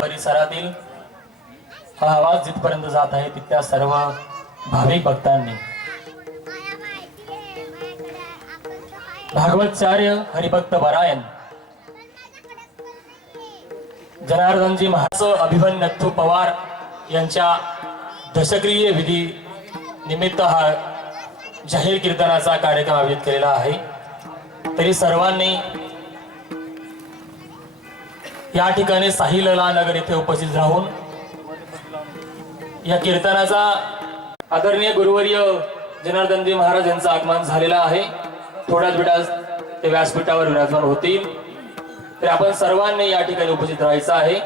परिसरातील हा आवाज जिथपर्यंत जात आहे तिथल्या सर्व भाविक भक्तांनी भागवतचार्य हरिभक्त परायण जनार्दनजी महाराज अभिमन्यू नथू पवार यांच्या दशक्रिय विधी निमित्त हा जाहीर कीर्तनाचा कार्यक्रम आयोजित केलेला आहे। तरी सर्वांनी या ठिकाणी साहिलला नगर येथे उपस्थित राहून या कीर्तनाचा आदरणीय गुरुवर्य जनार्दनजी महाराज यांचं आगमन झालेलं आहे। थोड्याच वेळात ते व्यासपीठावर विराजमान होतील, तर आपण सर्वांनी या ठिकाणी उपस्थित राहायचं आहे।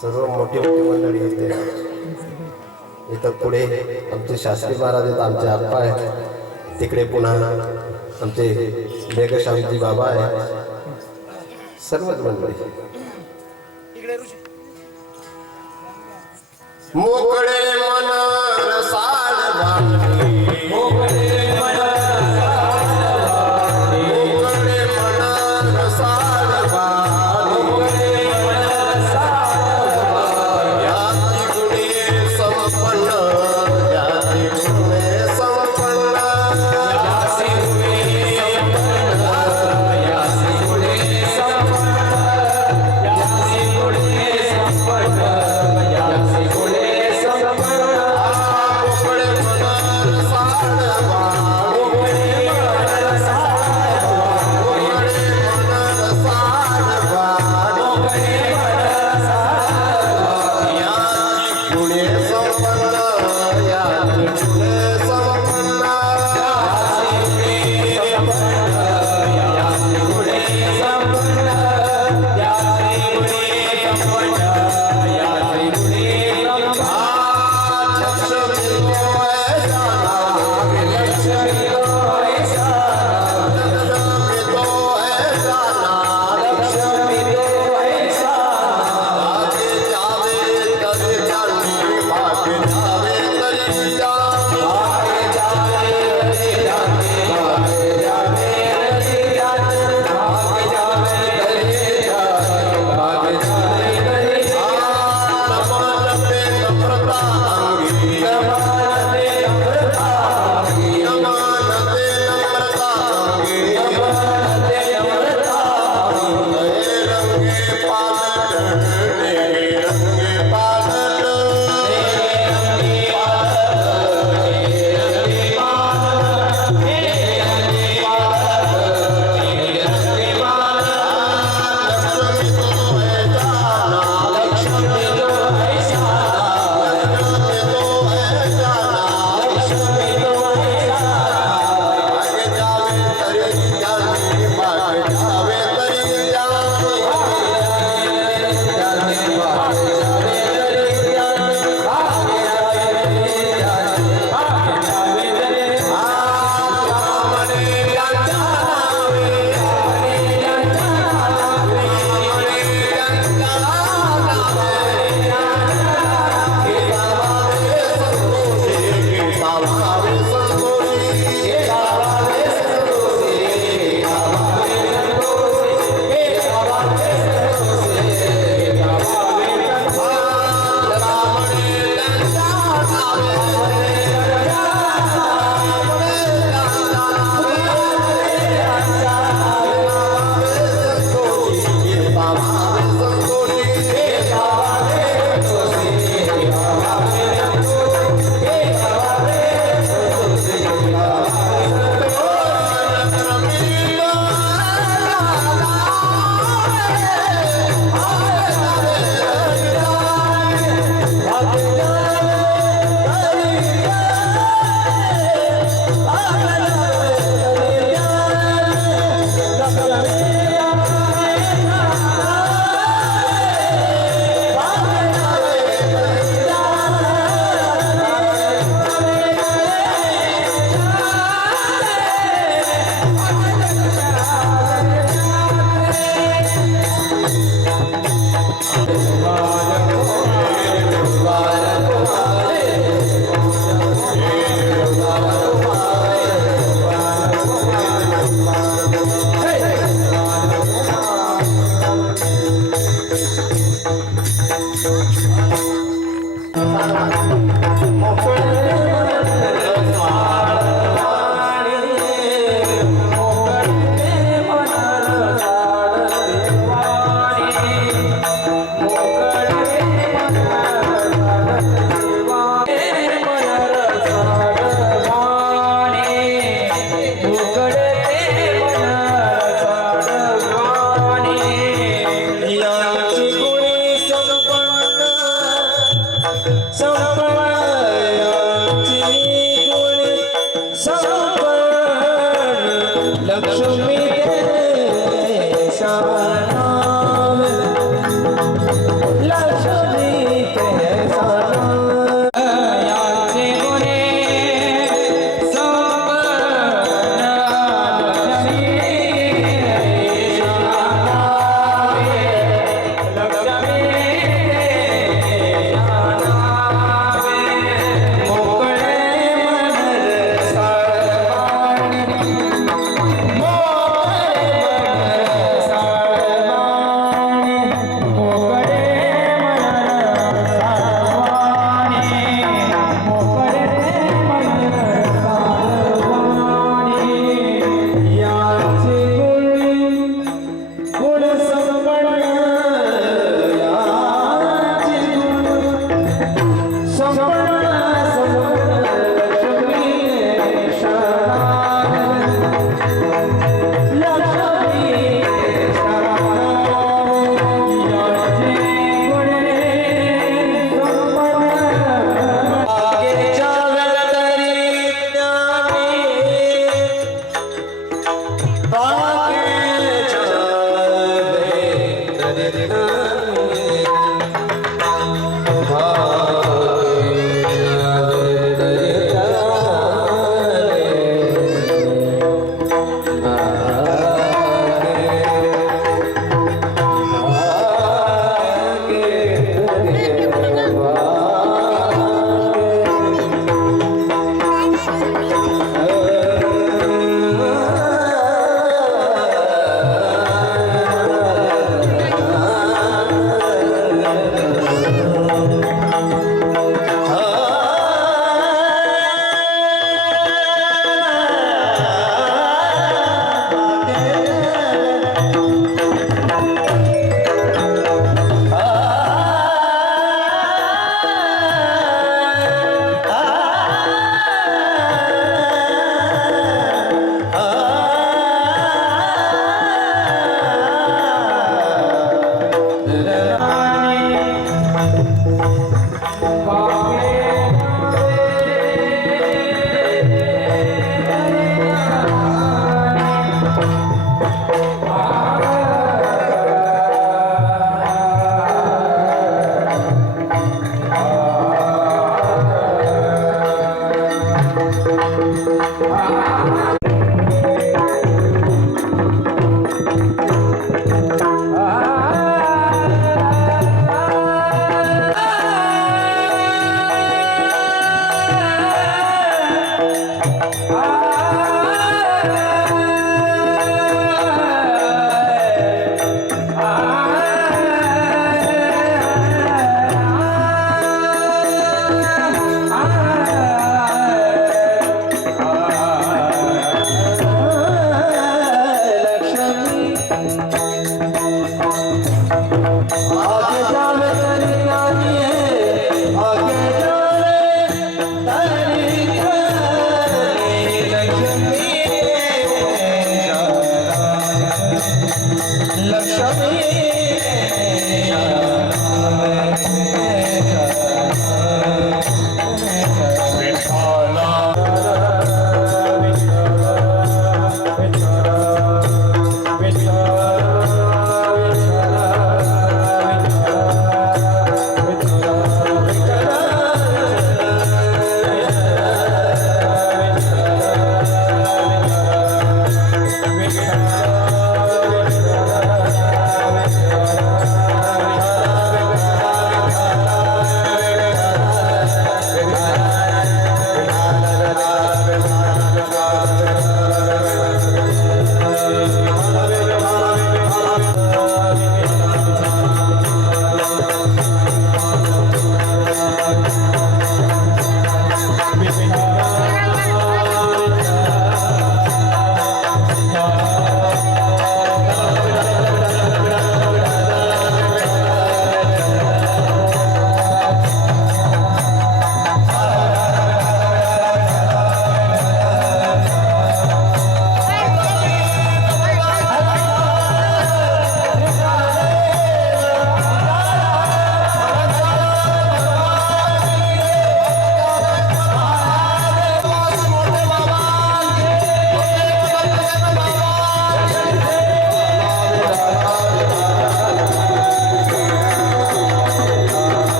सर्व मोठी मोठी मंडळी येते इथं पुढे आमचे शास्त्री महाराज आहेत, आमचे आप्पा आहेत, तिकडे पुन्हा आमचे मेघश्यामजी बाबा आहेत, सर्वच मंडळी मोकळे मन रसाळ वाणी, मोकळे मन रसाळ वाणी, याची गुणे संपन्न, याची गुणे संपन्न, याची गुणे संपन्न, याची गुणे संपन्न, याची गुणे संपन्न, मोकळे मन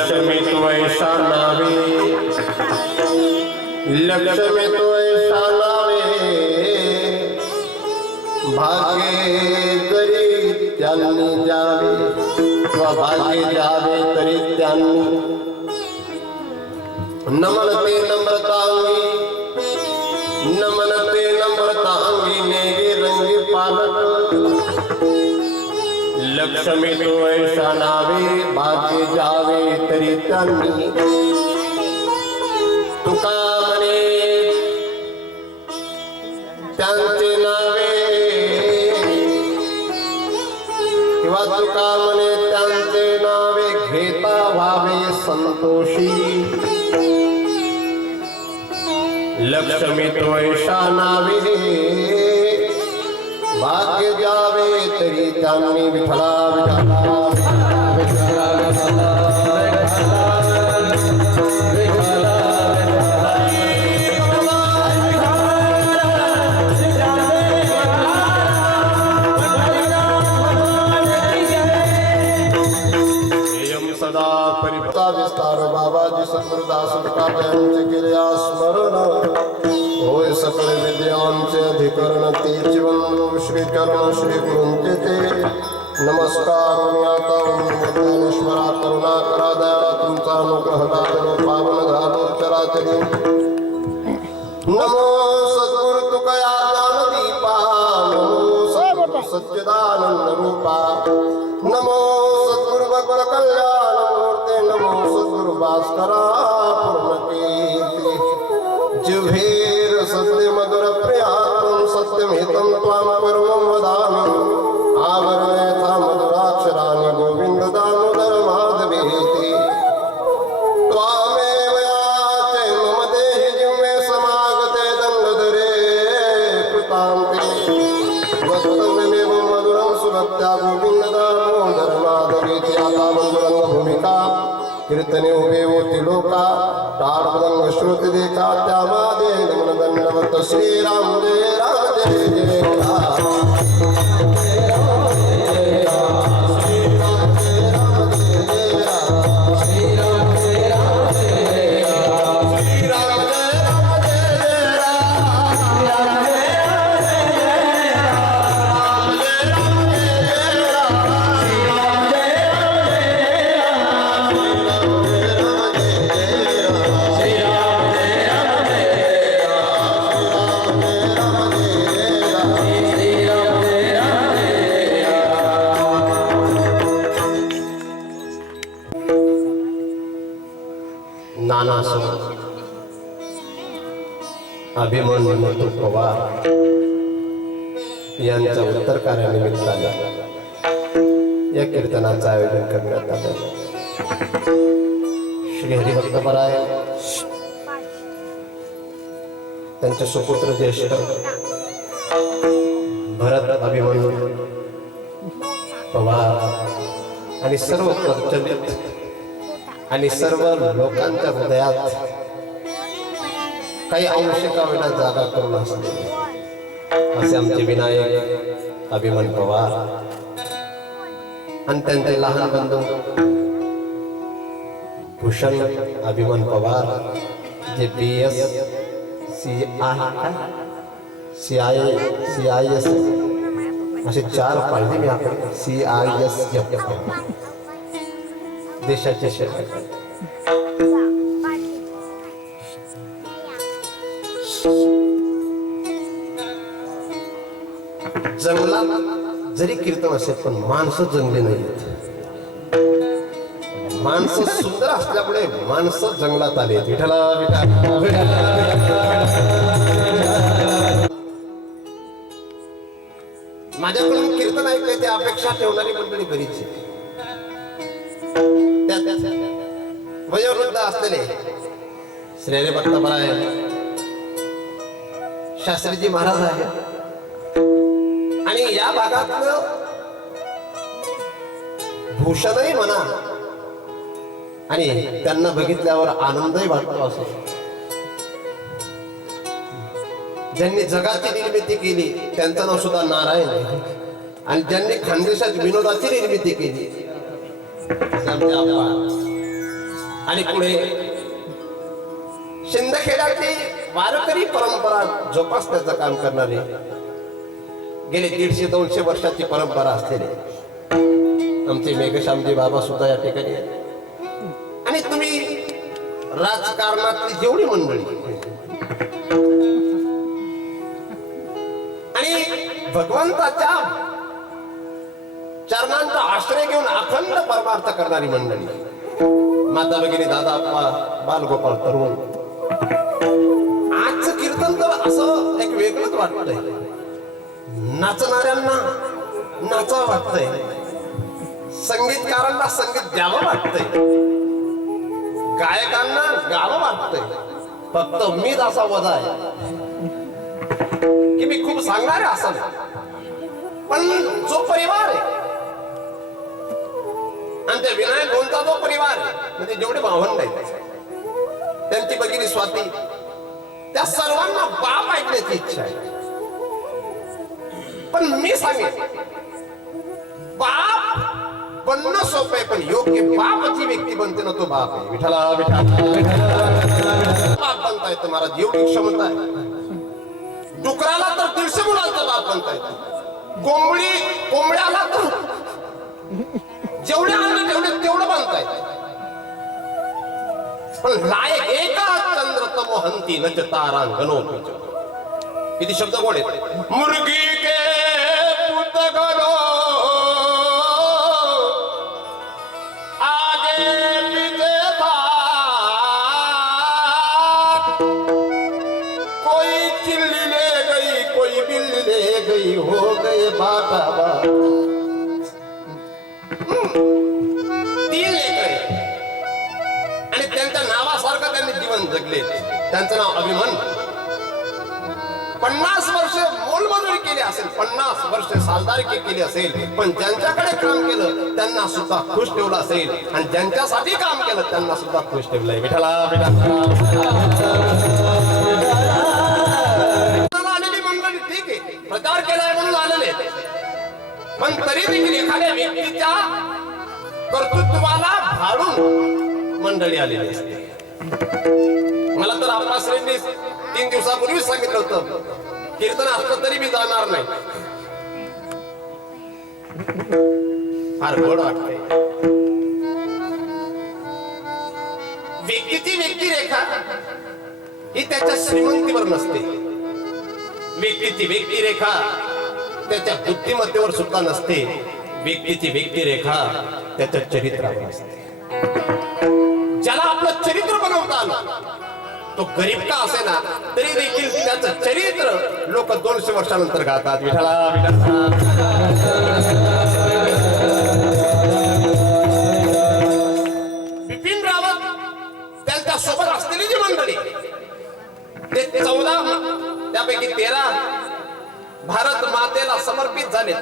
लक्ष्मी तो ऐसा नावे, लक्ष्मी तो ऐसा नावे, भागे जरी त्यांनी जावे किंवा भागे जावे तरी त्यांनी नमनते नम्रतांगी, नमनते नम्रतांगी नेगे रंगी पालक, लक्ष्मी तो ऐसा नावे, भागे जावे तरी त्यांनी तुका म्हणे त्यांचे नावे किंवा तुका म्हणे त्यांचे नावे घेता व्हावे संतोषी, लक्ष्मी तो ऐसा नावे, भाग्य जावे तरी त्यांनी विठला विठला विठला सदा परिपता विस्तार बाबाजी सद्गुरुदास विकायांचे केले स्मरण, होय सकळ विद्यांचे अधिकरण ते जीवन श्रीकरण श्री गुरूंचे ते नमस्कार मी आता ज्ञानेश्वरा करुणा करा दयाळा तुमचा अनुग्रह लाभलो पावन झालो चराचरी, नमो सद्गुरु तुकया ज्ञान दीपा, नमो सद्गुरु सच्चिदानंद रूपा, नमो सद्गुरु भगवत कल्याण मूर्ते, नमो सद्गुरु भास्करा पूर्णकीर्ति, जिह्वेर सत्य मधुर प्रियात्मं सत्यमेतं त्वां परमं वदामि, आवरणेथा मधुराक्षराणि गोविन्द दामोदर माधवेति, त्वामेव याचे मम देहि जिह्वे समागते दण्डधरे कृतान्ते, वक्तव्यमेव मधुरं सुभक्त्या गोविन्द दामोदर माधवेति, आता मधुरंग भूमिका कीर्तने उभे होती लोका, ताडपदंग श्रुती देखा त्या मादे नमन दंडवत श्रीराम जय राम जय जय राम, अभिमन्यू पवार यांच्या उत्तर कार्यानिमित्ताने या कीर्तनाचं आयोजन करण्यात आलं। श्री हरिभक्तपराय त्यांचे सुपुत्र ज्येष्ठ भरत अभिमन्यू पवार आणि सर्व प्रचलित आणि सर्व लोकांच्या हृदयात काही अंशिका विना जागा करून असले असे आमचे विनायक अभिमन पवार आणि त्यांचे लहान बंधू भूषण अभिमन पवार जे BS CIS असे 4 पाहिजे मी आपण CISF देशाचे शहर जंगलात जरी कीर्तन असेल पण माणसं जंगली नाहीत, माणसं सुंदर असल्यामुळे माणसं जंगलात आले। विठला माझ्याकडून कीर्तन ऐकायची अपेक्षा ठेवणारी मंडळी बरीच वयोवृद्ध असलेले श्री हरिभक्तपराय शास्त्रीजी महाराज आहेत आणि या भागातलं भूषणही म्हणा आणि त्यांना बघितल्यावर आनंदही वाटतो असो। ज्यांनी जगाची निर्मिती केली त्यांचं नाव सुद्धा नारायण आहे आणि ज्यांनी खानदेशात विनोदाची निर्मिती केली आणि पुढे शिंदखेड्याची वारकरी परंपरा जोपासण्याचं काम करणारे गेले 150-200 वर्षाची परंपरा असलेले आमचे मेघश्यामजी बाबा सुद्धा या ठिकाणी आहेत. आणि तुम्ही राजकारणातली जेवढी मंडळी आणि भगवंताच्या चरणांचा आश्रय घेऊन अखंड परमार्थ करणारी मंडळी, माता भगिनी, दादा, अप्पा, बालगोपाळ, तरुण, आजचं कीर्तन तर असं एक वेगळंच वाटतंय. नाचणाऱ्यांना नाचावं वाटतंय, संगीतकारांना संगीत द्यावं वाटतंय, गायकांना गावं वाटतंय. फक्त मीच असा वजा आहे की मी खूप सांगणारे असं, पण जो परिवार आहे आणि त्या विनायक भाऊंचा जो परिवार आहे, म्हणजे जेवढे भावंड आहेत, त्यांची भगिनी स्वाती, त्या सर्वांना बाप ऐकण्याची इच्छा आहे. पण मी सांगेन, बाप बनणं सोपं आहे, पण योग्य बाप जी व्यक्ती बनते ना तो बाप आहे. विठ्ठला विठ्ठला बाप बनता येतं महाराज, एवढी क्षमता आहे. डुकराला तर 150 मुलांचा बाप बनता येतं, कोंबड्याला तर जेवढे आणलं तेवढं बनता येतं. पण लायक एका चंद्र तमो हंती नच तारांगनो. किती शब्द गोड आहेत. मुर्गी के पुत गलो आगे पीछे भाग, कोई चिल्ली ले गई कोई बिल्ली ले गई, हो गए बाटा बाग. 3 लेकरं आणि त्यांच्या नावासारखं त्यांनी जीवन जगले. त्यांचं नाव अभिमन. 50 वर्ष मोलमजुरी केली असेल, 50 वर्ष सालदारकी केली असेल, पण ज्यांच्याकडे काम केलं त्यांना सुद्धा खुश ठेवलं असेल, आणि ज्यांच्यासाठी काम केलं त्यांना सुद्धा खुश ठेवलंय. विठ्ठला आलेली मंडळी ठीक आहे, प्रचार केलाय म्हणून आलेले, पण तरी देखील एखाद्या व्यक्तीच्या कर्तृत्वाला भाडून मंडळी आलेली असते. मला तर आप्पाश्रेंनी 3 दिवसापूर्वीच सांगितलं होतं, कीर्तन असलं तरी मी जाणार नाही. फार गोड वाटतंय. व्यक्तीची व्यक्तिरेखा ही त्याच्या श्रीमंतीवर नसते, व्यक्तीची व्यक्तिरेखा त्याच्या बुद्धिमत्तेवर सुद्धा नसते, व्यक्तीची व्यक्तिरेखा त्याच्या चरित्रावर असते. ज्याला आपलं चरित्र बनवता आलं, तो गरीब का असे ना तरी देखील त्याचं चरित्र लोक 200 वर्षानंतर गातात. विठ्ठला बिपिन रावत त्यांच्या सोबत असलेली जी मंडळी, ते 14 त्यापैकी 13 भारत मातेला समर्पित झाले.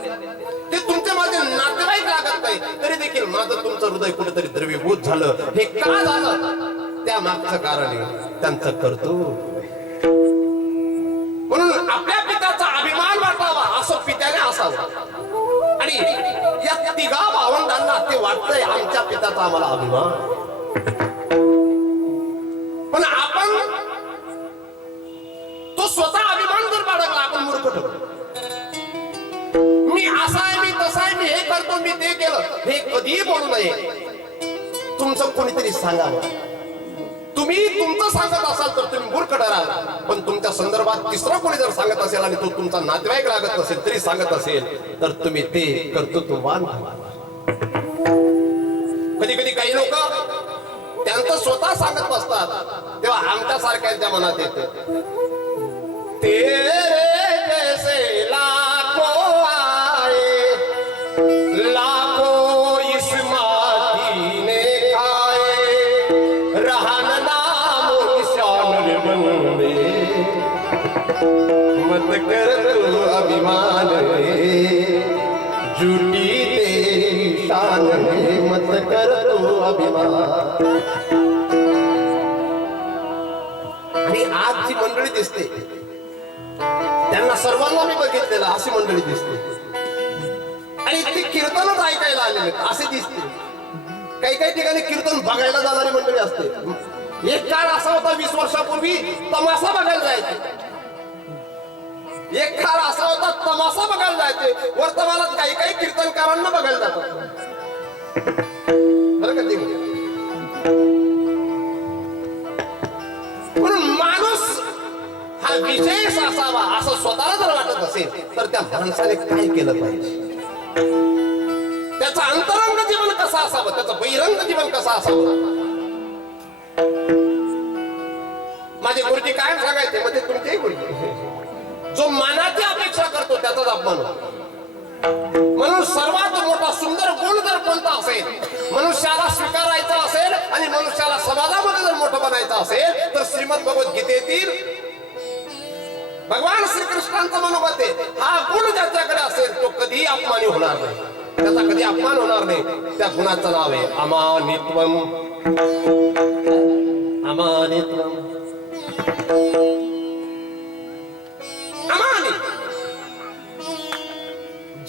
ते तुमच्या माझे नातेवाईक लागत नाही, तरी देखील माझं तुमचं हृदय कुठेतरी द्रवीभूत झालं. हे का झालं? त्या मागचं कारण आहे त्यांचं कर्तृत्व. म्हणून आपल्या पित्याचा अभिमान वाटावा असं पित्याने असावं, आणि या 3 भावंडांना ते वाटतंय आमच्या पित्याचा आम्हाला अभिमान. पण आपण तो स्वतः अभिमान जर बाळगला, आपण मूर्ख ठरतो. मी असा आहे, मी तसा आहे, मी हे करतो, मी ते केलं, हे कधीही बोलू नये. तुमचं कोणीतरी सांगावं. तुम्ही तुमचं सांगत असाल तर तुम्ही मूर्ख ठराल, पण तुमच्या संदर्भात 3रं कोणी जर सांगत असेल आणि तो तुमचा नातेवाईक लागत नसेल तरी सांगत असेल तर तुम्ही ते कर्तृत्ववान. कधी कधी काही लोक त्यांचं स्वतः सांगत बसतात, तेव्हा आमच्या सारख्यांच्या मनात येतं, तेरे जैसे लाखों आए, लाखों इस माटी ने खाए, रहा न नाम निशान रे बंदे, मत कर तू अभिमान रे, झूठी तेरी शान रे, मत कर तू अभिमान. आणि आज जी मंडळी दिसते त्यांना सर्वांना मी बघितलेलं, अशी मंडळी दिसते, आणि ते कीर्तनच ऐकायला आलेले असे दिसते. काही काही ठिकाणी कीर्तन बघायला जाणारी मंडळी असते. एक काळ असा होता 20 वर्षापूर्वी तमाशा बघायला जायचे. एक काळ असा होता तमाशा बघायला जायचे. वर्तमानात काही काही कीर्तनकारांना बघायला जातात. बरं का ते म्हणून माणूस हा विशेष असावा असं स्वतःला जर वाटत असेल तर त्या माणसाने काय केलं पाहिजे, त्याचं अंतरंग जीवन कसं असावं, त्याचं बहिरंग जीवन कसं असावं. माझे गुरुजी काय सांगायचे, म्हणजे तुमचेही गुरुजी, जो मानाची अपेक्षा करतो त्याचाच अपमान होतो. म्हणून सर्वात मोठा सुंदर गुण जर कोणता असेल, मनुष्याला स्वीकारायचा असेल आणि मनुष्याला समाजामध्ये जर मोठं बनायचं असेल तर श्रीमद भगवद्गीतेतील भगवान श्रीकृष्णांचं मनोगत आहे, हा गुण ज्याच्याकडे असेल तो कधीही अपमानी होणार नाही, त्याचा कधी अपमान होणार नाही. त्या गुणाचं नाव आहे अमानित्वम. अमानित्वम, अमानी.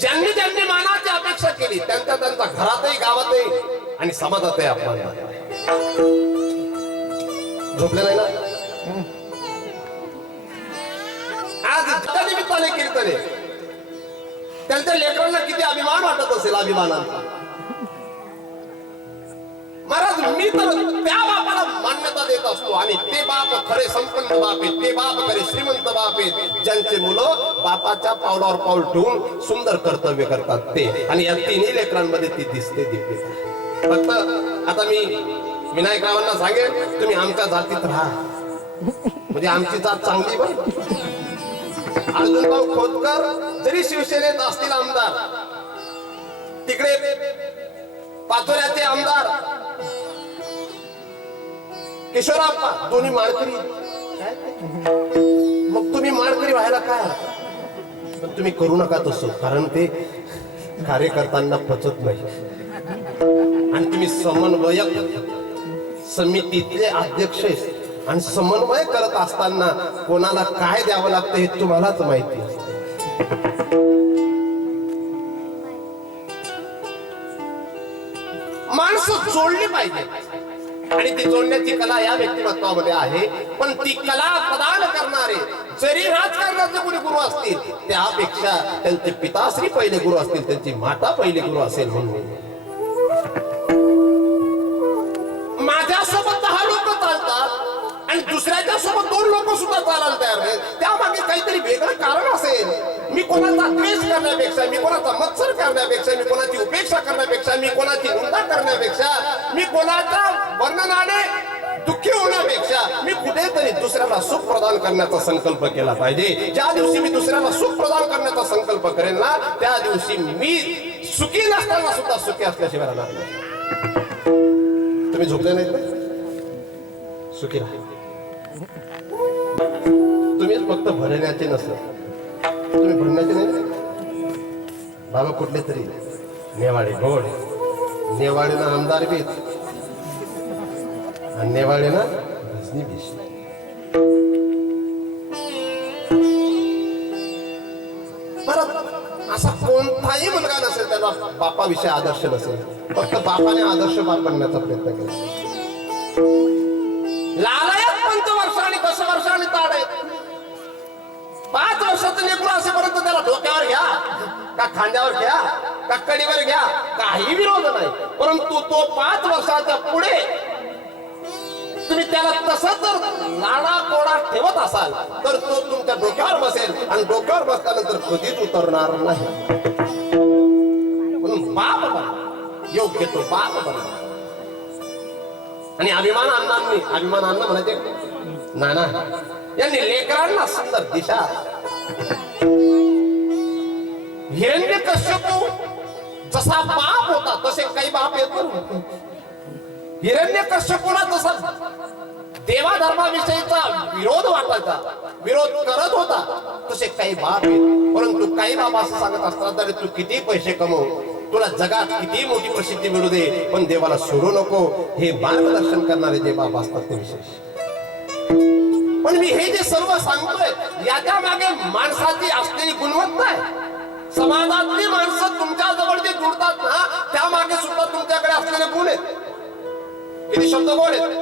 ज्यांनी ज्यांनी मानाची अपेक्षा केली त्यांच्या त्यांच्या घरातही गावातही आणि समाजातही अपमान झाला. झोपले नाही ना आज त्या निमित्ताने कीर्तने त्यांच्या लेकरांना किती अभिमान वाटत असेल. अभिमानाचा महाराज मी तर त्या बापाला मान्यता देत असतो आणि ते बाप खरे संपन्न बाप आहेत, ते बाप खरे श्रीमंत बाप आहेत ज्यांचे मुलं बापाच्या पावलावर पाऊल ठेवून सुंदर कर्तव्य करतात ते. आणि या तिन्ही लेकरांमध्ये ती दिसते. फक्त आता मी विनायकरावांना सांगेन तुम्ही आमच्या जातीत राहा, म्हणजे आमची जात चांगली. बघ अर्जुनभाऊ खोतकर जरी शिवसेनेत असतील आमदार, तिकडे पाचोऱ्याचे आमदार किशोरप्पा दोन्ही माळकरी. मग तुम्ही माळकरी व्हायला काय, पण तुम्ही करू नका तसं, कारण ते कार्यकर्त्यांना पचत नाही. आणि तुम्ही समन्वयक समितीतले अध्यक्ष आणि समन्वय करत असताना कोणाला काय द्यावं लागतं हे तुम्हालाच माहिती असतं. माणसं जोडली पाहिजे आणि ती जोडण्याची कला या व्यक्तिमत्वामध्ये आहे. पण ती कला प्रदान करणारे जरी राजकारणाचे कोणी गुरु असतील त्यापेक्षा त्यांचे पिताश्री पहिले गुरु असतील, त्यांची माता पहिली गुरु असेल. म्हणून माझ्यासोबत 10 लोक चालतात आणि दुसऱ्याच्या सोबत 2 लोक सुद्धा चालायला तयार आहेत, त्यामागे काहीतरी वेगळं कारण असेल. मी कोणाचा द्वेष करण्यापेक्षा, मी कोणाचा मत्सर करण्यापेक्षा, मी कोणाची उपेक्षा करण्यापेक्षा, मी कोणाची निंदा करण्यापेक्षा, मी कोणाच्या वर्णनाने दुःखी होण्यापेक्षा मी कुठेतरी दुसऱ्याला सुख प्रदान करण्याचा संकल्प केला पाहिजे. ज्या दिवशी मी दुसऱ्याला सुख प्रदान करण्याचा संकल्प करेन ना त्या दिवशी मी सुखी नसताना सुद्धा सुखी असल्याशिवाय राहणार नाही. तुम्ही झोपले नाहीत ना, सुखी राहा. तुम्हीच फक्त भरण्याचे नसले, तुम्ही भरण्याचे नाही. बाबा कुठले तरी नेवाडे गोड, नेवाडेनं आमदार बीत आणि नेवाडेनं भजनी बीस. असा कोणताही मुलगा नसेल त्याला बापाविषयी आदर्श नसेल, फक्त बापाने आदर्श बाप बनण्याचा प्रयत्न केला. लालायत 5 वर्ष आणि 10 वर्ष आणि ताड आहेत. 5 वर्षाचं लेकरू असेपर्यंत त्याला डोक्यावर घ्या का खांद्यावर घ्या का कडीवर घ्या, काही विरोध नाही. परंतु तो 5 वर्षाच्या पुढे तुम्ही त्याला तसं जर लाडा कोडा ठेवत असाल तर तो तुमच्या डोक्यावर बसेल आणि डोक्यावर बसल्यानंतर कधीच उतरणार नाही. म्हणून बाप बना, योग्य तो बाप बना. आणि अभिमान अण्णा म्हणायचे नाना यांनी लेकरांना सुंदर दिशा. हिरण्यकश्यपू जसा बाप होता तसे काही बाप येत. हिरण्यकश्यपूला जसा देवाधर्माविषयीचा विरोध वाटायचा, विरोध करत होता, तसे काही बाप आहेत. परंतु काही बाप असं सांगत असतात तरी तू किती पैसे कमव, तुला जगात किती मोठी प्रसिद्धी मिळू दे, पण देवाला सोडू नको. हे मार्गदर्शन करणारे जे बाप असतात ते विशेष. पण मी हे जे सर्व सांगतोय याच्या मागे माणसाची असलेली गुणवत्ता आहे. समाजातली माणसं तुमच्या जवळ जे जुळतात ना त्या मागे सुद्धा तुमच्याकडे असलेले गुण आहेत. शब्द गोड आहेत.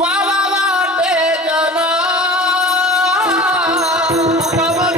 वा वा वाटे जना कमल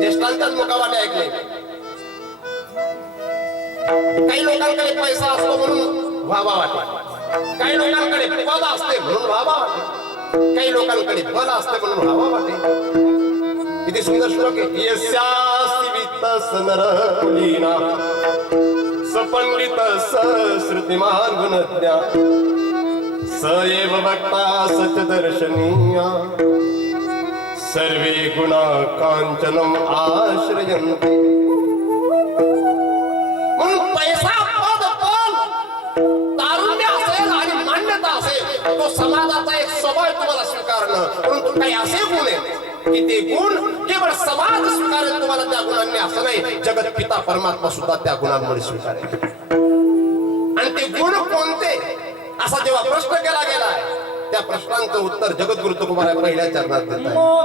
ज्येष्ठांचाच मुखावाटे ऐकले. काही लोकांकडे पैसा असतो म्हणून व्हावा वाटे, काही लोकांकडे पद असते म्हणून व्हावा वाटे, काही लोकांकडे बल असते म्हणून व्हावा वाटे. किती सुंदर श्लोक आहे. यस्यास्ति वित्तस नरकुलीना सपंडित सश्रुतिमान गुणज्ञा स एव वक्ता सचदर्शनीया सर्वे गुणा कांचनम आश्रयन्ते. म्हणून पैसा पद बल तारुण्य असेल आणि मान्यता असेल तो समाजाचा एक स्वभाव तुम्हाला स्वीकारणं. परंतु काही असे गुण आहेत की ते गुण केवळ समाज स्वीकारेल तुम्हाला त्या गुणांनी असं नाही, जगत पिता परमात्मा सुद्धा त्या गुणांमुळे स्वीकारेल. आणि ते गुण कोणते असा जेव्हा प्रश्न केला गेला आहे त्या प्रश्नांचं उत्तर जगद्गुरु तुकोबाराय पहिल्या चरणात देत आहे.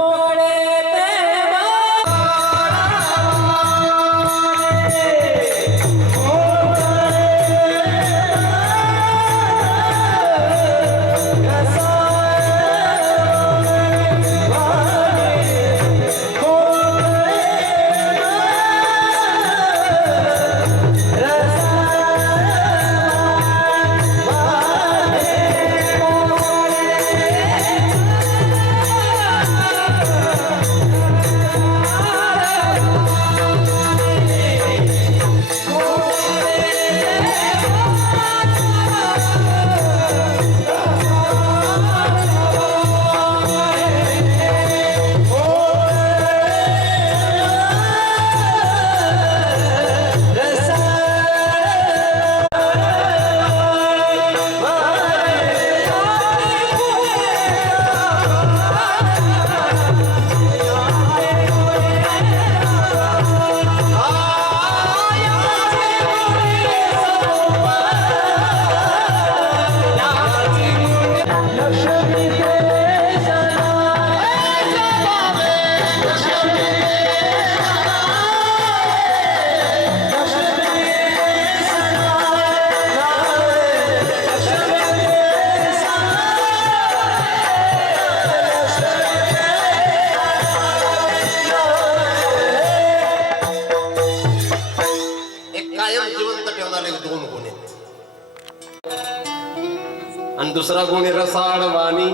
आणि दुसरा गुण आहे रसाळ वाणी.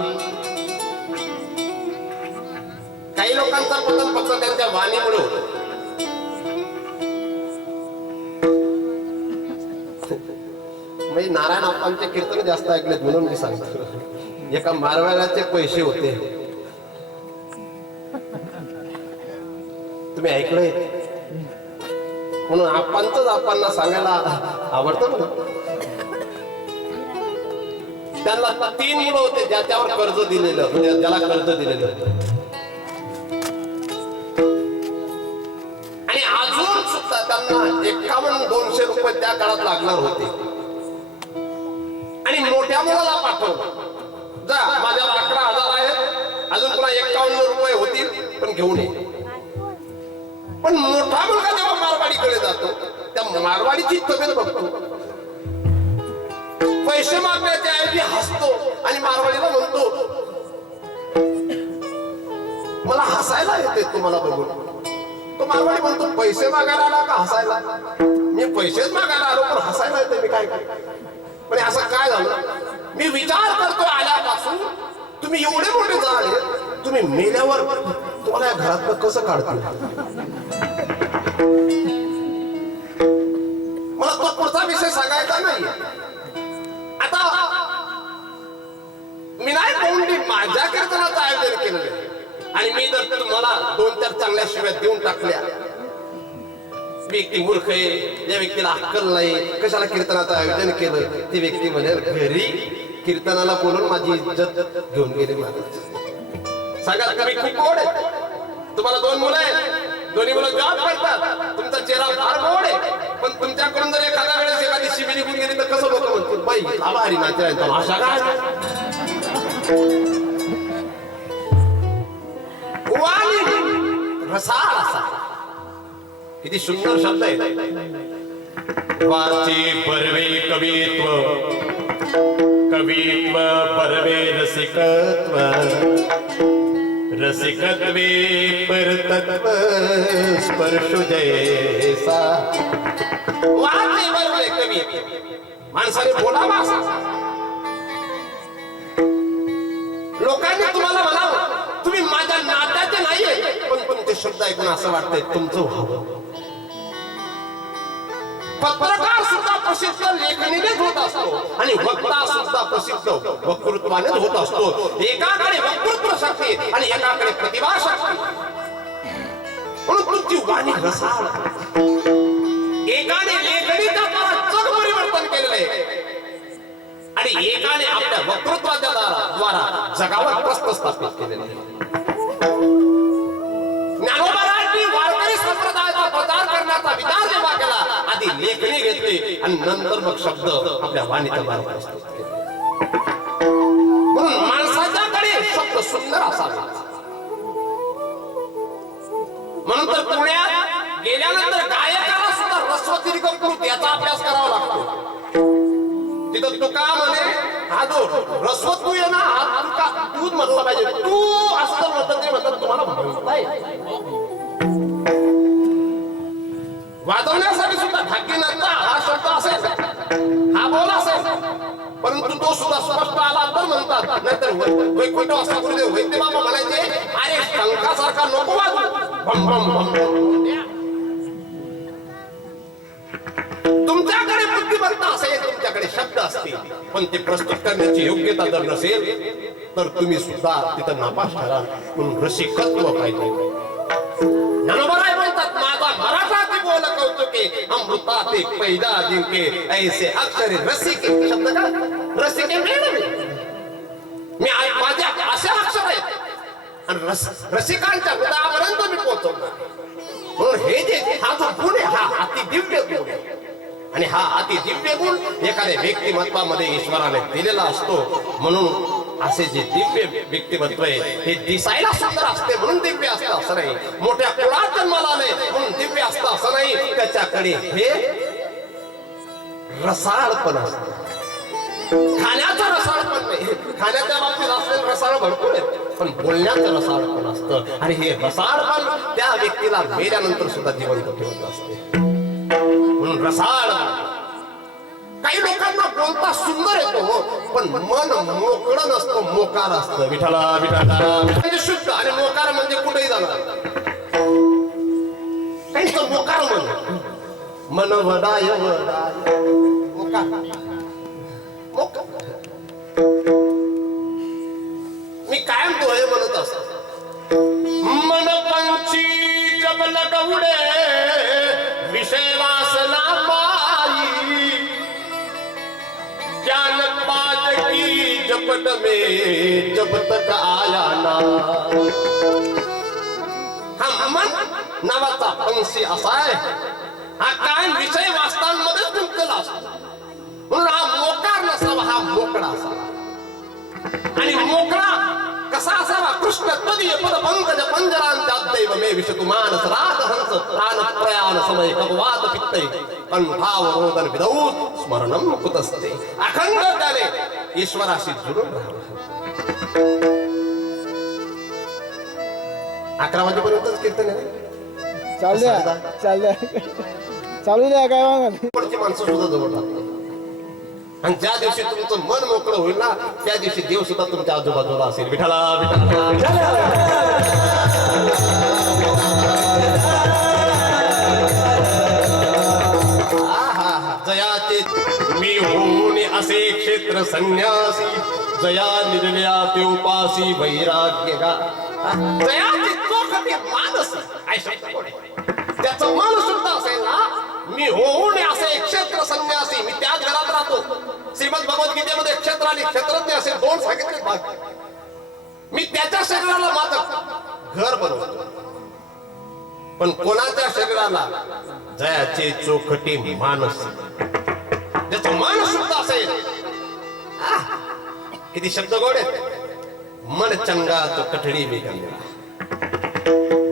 काही लोकांचा पतन फक्त त्यांच्या वाणीमुळे होतो. म्हणजे नारायण आप्पांचे कीर्तन जास्त ऐकलेत म्हणून मी सांगतो. एका मारवाड्याचे पैसे होते, तुम्ही ऐकलंय म्हणून आप्पांचंच आप्पांना सांगायला आवडतं म्हणून. त्यांना 3 मुलं होते ज्याच्यावर कर्ज दिलेलं, म्हणजे ज्याला कर्ज दिलेलं. आणि अजून सुद्धा त्यांना 51-200 रुपये त्या काळात लागणार होते. आणि मोठ्या मुलाला पाठवलं, जा माझ्यावर 11,000 आहेत, अजून पुन्हा 51 रुपये होतील पण घेऊन ये. पण मोठा मुलगा जेव्हा मारवाडीकडे जातो त्या मारवाडीची तब्येत बघतो, पैसे मागण्याच्या ऐवजी हसतो आणि मारवाडीला म्हणतो मला हसायला येते तुम्हाला बघून. तो मारवाडी म्हणतो पैसे मागायला आला का हसायला? मी पैसेच मागायला आलो पण हसायला येते मी काय. पण असं काय झालं, मी विचार करतो आल्यापासून तुम्ही एवढे मोठे झाले, तुम्ही मेल्यावर तुम्हाला या घरात कसं काढतील. मला तो पुढचा विषय सांगायचा नाही. आता मी नाही कोणती माझ्या कीर्तनाचं आयोजन केलेलं आणि मी जर तुम्हाला 2-4 चांगल्या शिव्या देऊन टाकल्या, व्यक्ती मूर्ख आहे, या व्यक्तीला अक्कल नाही, कशाला कीर्तनाचं आयोजन केलं, ती व्यक्ती म्हणेल घरी कीर्तनाला बोलून माझी इज्जत घेऊन गेली महाराज. सांगा तुम्ही खूप गोड आहे, तुम्हाला 2 मुलं आहेत, दोन्ही मुलं जॉब करतात, तुमचा चेहरा फार गोड आहे, पण तुमच्याकडून जर एखाद्या वेळेस एखादी शिबी निघून गेली तर कसं लोक म्हणतील बाई आभारी नात्यांचा भाषा काय. वाणी रसाळ असा किती सुंदर शब्द आहे. वाची परवे कवित्व, कवित्व परवे रसिकत्व, रसिकत्वे परतत्व स्पर्शु जैसा. वाची परवे कवित्व, माणसाने बोलावा असा. लोकांनी तुम्हाला म्हणावं तुम्ही माझ्या नात्याचे नाहीये, पण तुमचे शब्द ऐकून असं वाटतंय तुमचं व्हावं. पत्रकार सुद्धा प्रसिद्ध लेखणीनेच होत असतो आणि वक्ता सुद्धा प्रसिद्ध वक्तृत्वानेच होत असतो. एकाकडे वक्तृत्व शक्ती आणि एकाकडे प्रतिभा शक्ती. म्हणून तुमची वाणी रसाळ. एकाने लेखणीच्या जग परिवर्तन केलेलं आहे आणि एकाने आपल्या वक्तृत्वाच्या द्वारा जगावर प्रश्न स्थापित केलेले आहे. ज्ञानोबांनी वारकरी संप्रदायाचा प्रचार करण्याचा विचार जेव्हा केला, आधी लेखणी घेतली आणि नंतर मग शब्द आपल्या वाणीचा मार्ग प्रस्तुत केले. म्हणून माणसाच्याकडे शब्द सुंदर असावे. म्हणून तर पुण्यात गेल्यानंतर गायकाला सुद्धा रस्व दीर्घकृत याचा अभ्यास करावा लागतो. तिथं तुका म्हणे हा जो रस्व तू आहे ना, हा तुका तूच म्हटलं पाहिजे. तू असं म्हणतात ते म्हणतात तुम्हाला म्हणताय. वाजवण्यासाठी सुद्धा ढाकीनंतर हा शब्द असेल, हा बोल असेल, परंतु तो सुद्धा स्पष्ट आला तर म्हणतात. नाहीतर वैकुंठ असा गुरुदेव वैद्य बाबा म्हणायचे अरे शंखासारखा नको वाजू, भम भम भम. तुमच्याकडे बुद्धिमत्ता असेल, तुमच्याकडे शब्द असतील, पण ते प्रस्तुत करण्याची योग्यता जर नसेल तर तुम्ही सुद्धा तिथं नापास ठरा. म्हणून रसिकत्व पाहिजे. ज्ञानोबराय म्हणतात माझा मराठाची बोल कौतुके, अमृता ते पैदा जिंके, ऐसे अक्षरे रसिके. शब्द का रसिके मिळेल मी माझ्या असे अक्षर आहेत आणि रसिकांच्या हृदयापर्यंत मी पोहोचवणार. म्हणून हे जे हा जो गुण आहे हा अतिदिव्य गुण आहे आणि हा अतिदिव्य गुण एखाद्या व्यक्तिमत्वामध्ये ईश्वराने दिलेला असतो. म्हणून असे जे दिव्य व्यक्तिमत्व आहे हे दिसायला सुंदर असते म्हणून दिव्य असतं असं नाही. मोठ्या कुळात जन्माला आले म्हणून दिव्य असतं असं नाही. त्याच्याकडे हे रसाळपण असतं. खाण्याचं रसाळपण नाही. खाण्याच्या बाबतीत असलेलं रसाळ भरपूर आहे, पण बोलण्याचं रसाळपण असतं आणि हे रसाळपण त्या व्यक्तीला मेल्यानंतर सुद्धा जिवंत ठेवत असते. म्हणून रसाळ. काही लोकांना बोलता सुंदर येतो पण मन मोकळं नसतं, मोकार असतं. विठाला विठाला म्हणजे शुद्ध आणि मोकार म्हणजे कुठेही जाणार. काहीच मोकार मन वडाय वडाय मोकार. मी कायम डोळे म्हणत असतो मन पंची जब लगवडे विषय वासना पाई, ज्ञान बात की जपट में जब तक आया ना. हा मन नावाचा पंक्षी असा आहे, हा काय विषय वाचतांमध्येच गुंतलेला असतो. म्हणून हा मोकार नसावा, हा मोकळा असावा. आणि मोकळा कसा असावा? कृष्ण तदीय पद पंकज पंजरांत्यादैव मे विशतु मानस राग हंस प्राण प्रयाण समय कपवात पित्तै कंठावरोदन विदौत स्मरणम कुतस्ते. अखंड त्याने ईश्वराशी जुळून राहावं. 11 वाजेपर्यंतच कीर्तन आहे. चालू द्या काय वागा. पुढची माणसं सुद्धा जवळ राहतात आणि ज्या दिवशी तुमचं मन मोकळं होईल ना त्या दिवशी देव सुद्धा तुमच्या आजूबाजूला असेल. विठाला विठाला जयाचे मी होऊन असे क्षेत्र संन्यासी जया निर्णया ते उपासी वैराग्य गा जयाची चोख ते मानस काय शब्द कोण आहे? त्याचं मन शुद्ध असेल ना, मी होऊन असे एक क्षेत्र संन्यासी, मी त्याच घरात राहतो. श्रीमद भगवद्गीतेमध्ये क्षेत्र आणि क्षेत्रज्ञ असे दोन सांगितले भाग. मी त्याच्या शरीराला माझं घर बनवतो, पण कोणाच्या शरीराला? जयाचे चोखटे मानस, ज्याचं मन शुद्ध असेल. किती शब्द गोड आहेत. मन चंगा तो कठडी मी गंगा.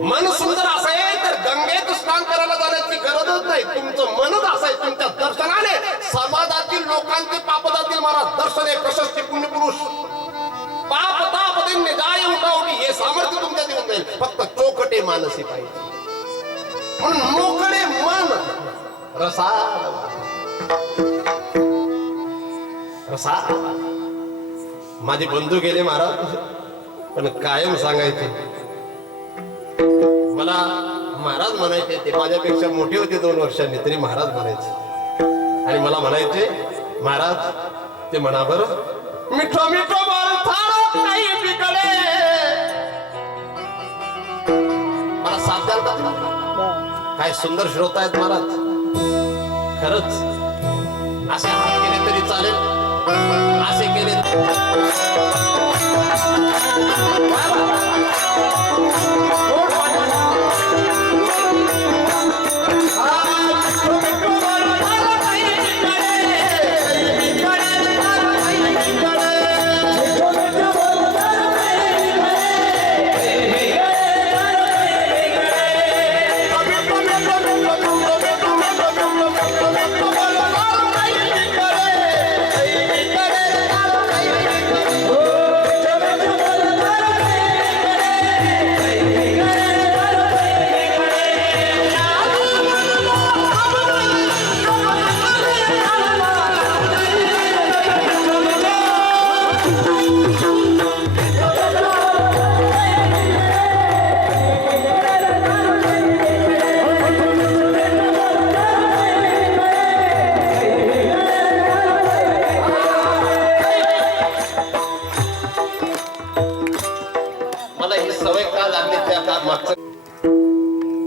मन सुंदर असेल तर गंगेत स्नान करायला जाण्याची गरजच नाही. तुमचं मनच असेल, तुमच्या दर्शनाने समाजातील लोकांचे पाप जातील. महाराज दर्शने प्रशस्ती पुण्यपुरुष पाप ताप दिने जाय उठावली, हे सामर्थ्य तुमच्यात येऊन जाईल. फक्त चोखटे मानसी पाहिजे. म्हणून मोकळे मन रसाळ रसाळ. माझे बंधू गेले महाराज, पण कायम सांगायचे मला. महाराज म्हणायचे, ते माझ्यापेक्षा मोठे होते 2 वर्षांनी, तरी महाराज म्हणायचे. आणि मला म्हणायचे, महाराज ते म्हणा बरं, मिठो मिठो काही पिकले. मला साथ द्याल का? काय सुंदर श्रोता आहेत महाराज. खरंच असे हात केले तरी चालेल, असे केले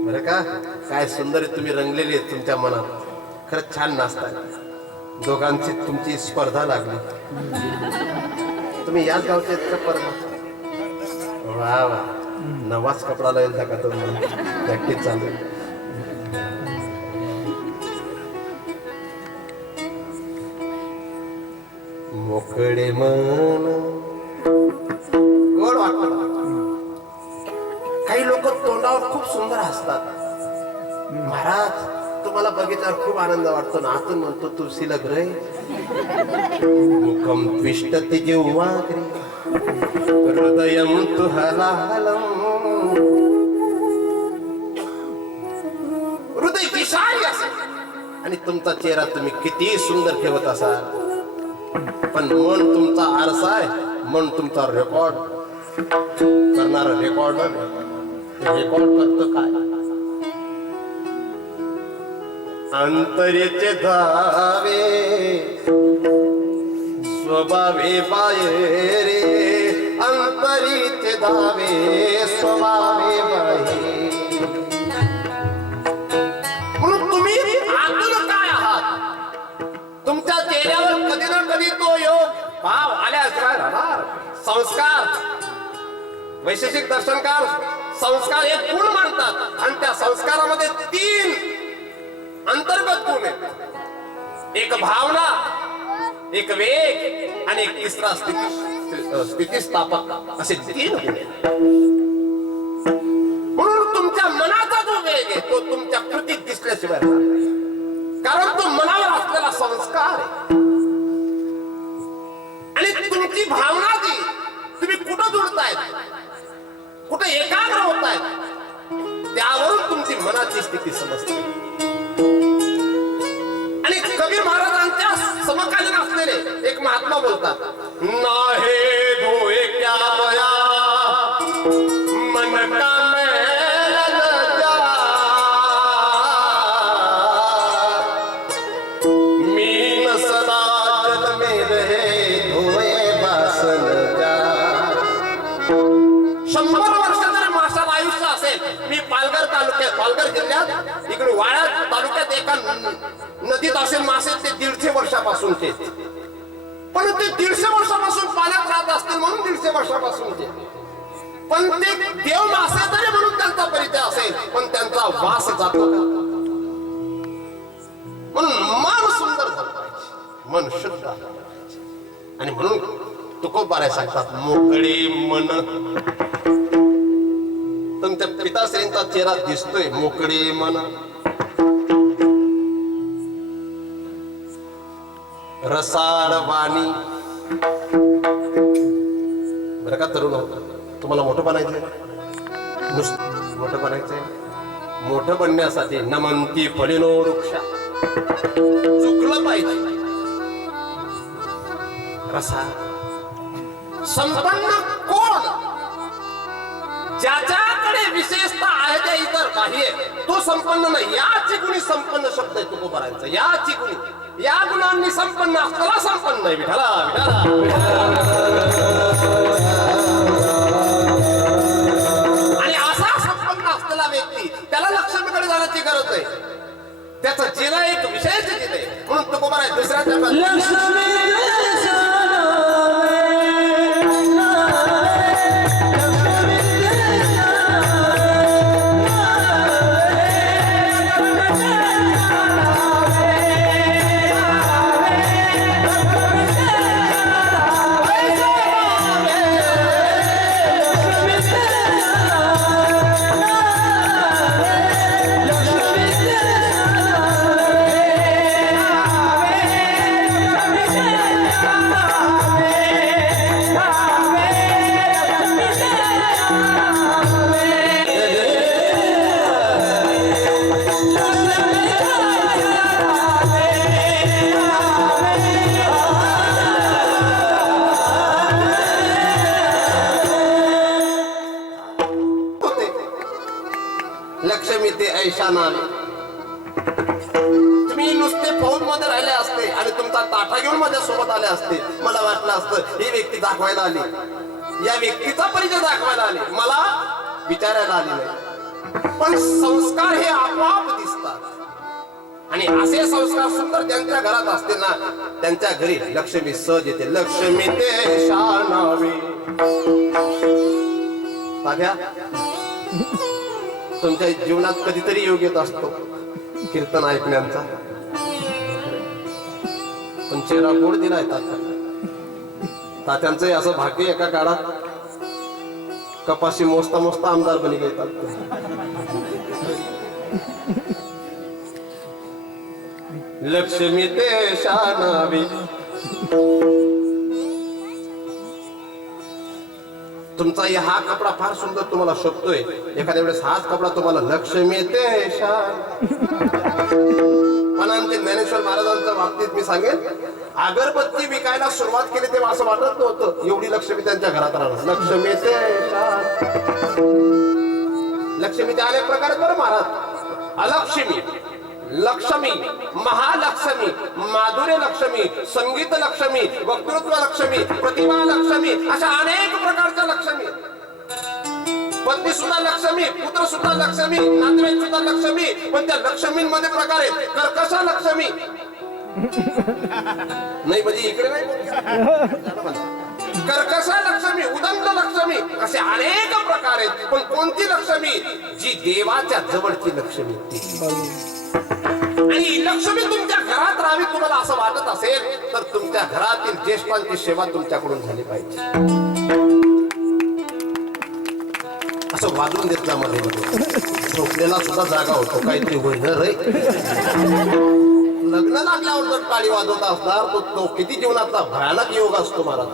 बरं का. काय सुंदर तुम्ही रंगलेले आहेत तुमच्या मनात. खरंच छान नाचताय. दोघांची तुमची स्पर्धा लागली. तुम्ही याच गावचे आहेत का परत? वा वा, नवाच कपडा लावेल का तुम्ही? प्रॅक्टिस चालू आहे. मोकळे मन गोड वाटत. काही लोक तोंडावर खूप सुंदर हसतात. महाराज तुम्हाला बघितल्यावर खूप आनंद वाटतो ना, आतून म्हणतो तू शिलक रे. मुखम त्विष्टति जिह्वाग्रे हृदयं तु हलाहलम्. हृदय विशाल असेल आणि तुमचा चेहरा तुम्ही किती सुंदर ठेवत असाल, पण मन तुमचा आरसा आहे. मन तुमचा रेकॉर्ड करणारा रेकॉर्डर. रेकॉर्ड करतो काय? अंतरेचे धावे स्वभावे बाहेरे. अंतरीचे धावे स्वभावे बाहेर. म्हणून तुम्ही आतून काय आहात? तुमच्या चेहऱ्यावर कधी ना कधी तो योग भाव आल्याशिवाय राहणार. संस्कार, वैशेषिक दर्शनकार संस्कार एक गुण मानतात आणि त्या संस्कारामध्ये 3 अंतर्गत गुण आहेत. एक भावना, एक वेग आणि एक तिसरा स्थितिस्थापक, असे 3 गुण आहेत. म्हणून तुमच्या मनाचा जो वेग आहे तो तुमच्या कृतीत दिसल्याशिवाय राहणार नाही. कारण तो मनावर असलेला संस्कार आहे. आणि तुमची भावना जी तुम्ही कुठं जुळतायत, कुठं एकाग्र होतायत, त्यावरून तुमची मनाची स्थिती समजते. आणि कबीर महाराजांच्या समकालीन असलेले एक महात्मा बोलतात, नाहे धोए क्या मया मन का मैल जा. मीन सदा जल में रहे इकडे वाळा तालुक्यात एका नदीत असे मासे ते 150 वर्षापासूनचे, पण ते 150 वर्षापासून पाण्यात राहत असतील म्हणून 150 वर्षापासूनचे, पण ते देव मासे तरी म्हणून त्यांचा परिचय असेल, पण त्यांचा वास जातो का? म्हणून मन सुंदर झालं पाहिजे, मन शुद्ध झालं पाहिजे. आणि म्हणून तुकोबाराय सांगतात मोकळे मन. तुमच्या पिताश्रींचा चेहरा दिसतोय मोकळे मन. रसाळ वाणी. बरं का तरुण, तुम्हाला मोठं बनायचंय, नुसतं मोठं बनायचंय. मोठं बनण्यासाठी नमंती फलिनो वृक्ष, चुकलं पाहिजे. रसा संपन्न कोण? ज्याच्याकडे विशेषता आहे त्या इतर बाह्य, तो संपन्न नाही. याची गुणी संपन्न शब्द आहे तुकोबारायांचा. याची गुणी, या गुणांनी संपन्न असताना संपन्न आहे. विठाला विठाला. आणि असा संपन्न असलेला व्यक्ती, त्याला लक्ष्मीकडे जाण्याची गरज आहे. त्याचं जिना एक विशेष जिन आहे. म्हणून तुकोबाराय दुसऱ्या लक्ष्मी ते ऐशा नावे. तुम्ही नुसते फौज मध्ये राहिले असते आणि तुमचा ताठा घेऊन माझ्या सोबत आले असते, मला वाटलं असतं ही व्यक्ती दाखवायला आली, या व्यक्तीचा परिचय दाखवायला आली, मला विचारायला आली नाही. पण संस्कार हे आपोआप दिसतात. आणि असे संस्कार सुंदर ज्यांच्या घरात असते ना, त्यांच्या घरी लक्ष्मी सहज येते. लक्ष्मी ते ऐशा नावे. तात्या, तुमच्या जीवनात कधीतरी योग येत असतो कीर्तन ऐकण्याचा, पण चेहरा गोड दिलाय तात्या. तात्यांचं असं भाग्य एका काळात कपाशी मोजता मोजता आमदार बनी घेतात. लक्ष्मी ते शानावी. तुमचा हा कपडा फार सुंदर तुम्हाला शोभतोय. एखाद्या वेळेस हाच कपडा तुम्हाला लक्ष्मी येते शान. पण आमचे ज्ञानेश्वर महाराजांच्या बाबतीत मी सांगेन, अगरबत्ती विकायला सुरुवात केली तेव्हा असं वाटत नव्हतं एवढी लक्ष्मी त्यांच्या घरात राहणार. लक्ष्मी येते शान. लक्ष्मीचे अनेक प्रकार बरं महाराज. अलक्ष्मी, लक्ष्मी, महालक्ष्मी, माधुर्य लक्ष्मी, संगीत लक्ष्मी, वक्तृत्व लक्ष्मी, प्रतिभा लक्ष्मी, अशा अनेक प्रकारच्या लक्ष्मी. पत्नी सुद्धा लक्ष्मी, पुत्र सुद्धा लक्ष्मी, नातेवाईक सुद्धा लक्ष्मी. पण त्या लक्ष्मींमध्ये प्रकार आहेत. कर्कश लक्ष्मी नाही, म्हणजे इकडे नाही, कर्कश लक्ष्मी, उदंत लक्ष्मी, असे अनेक प्रकार आहेत. पण कोणती लक्ष्मी? जी देवाच्या जवळची लक्ष्मी. आणि लक्ष्मी तुमच्या घरात राहावी तुम्हाला असं वाटत असेल तर तुमच्या घरातील ज्येष्ठांची सेवा तुमच्याकडून झाली पाहिजे. असं वाजून देत जा मध्ये झोपलेला सुद्धा जागा होतो, काहीतरी होईल रे. लग्न लागल्यावर जर टाळी वाजवता असणार तो किती जीवनातला भयानक योग असतो महाराज.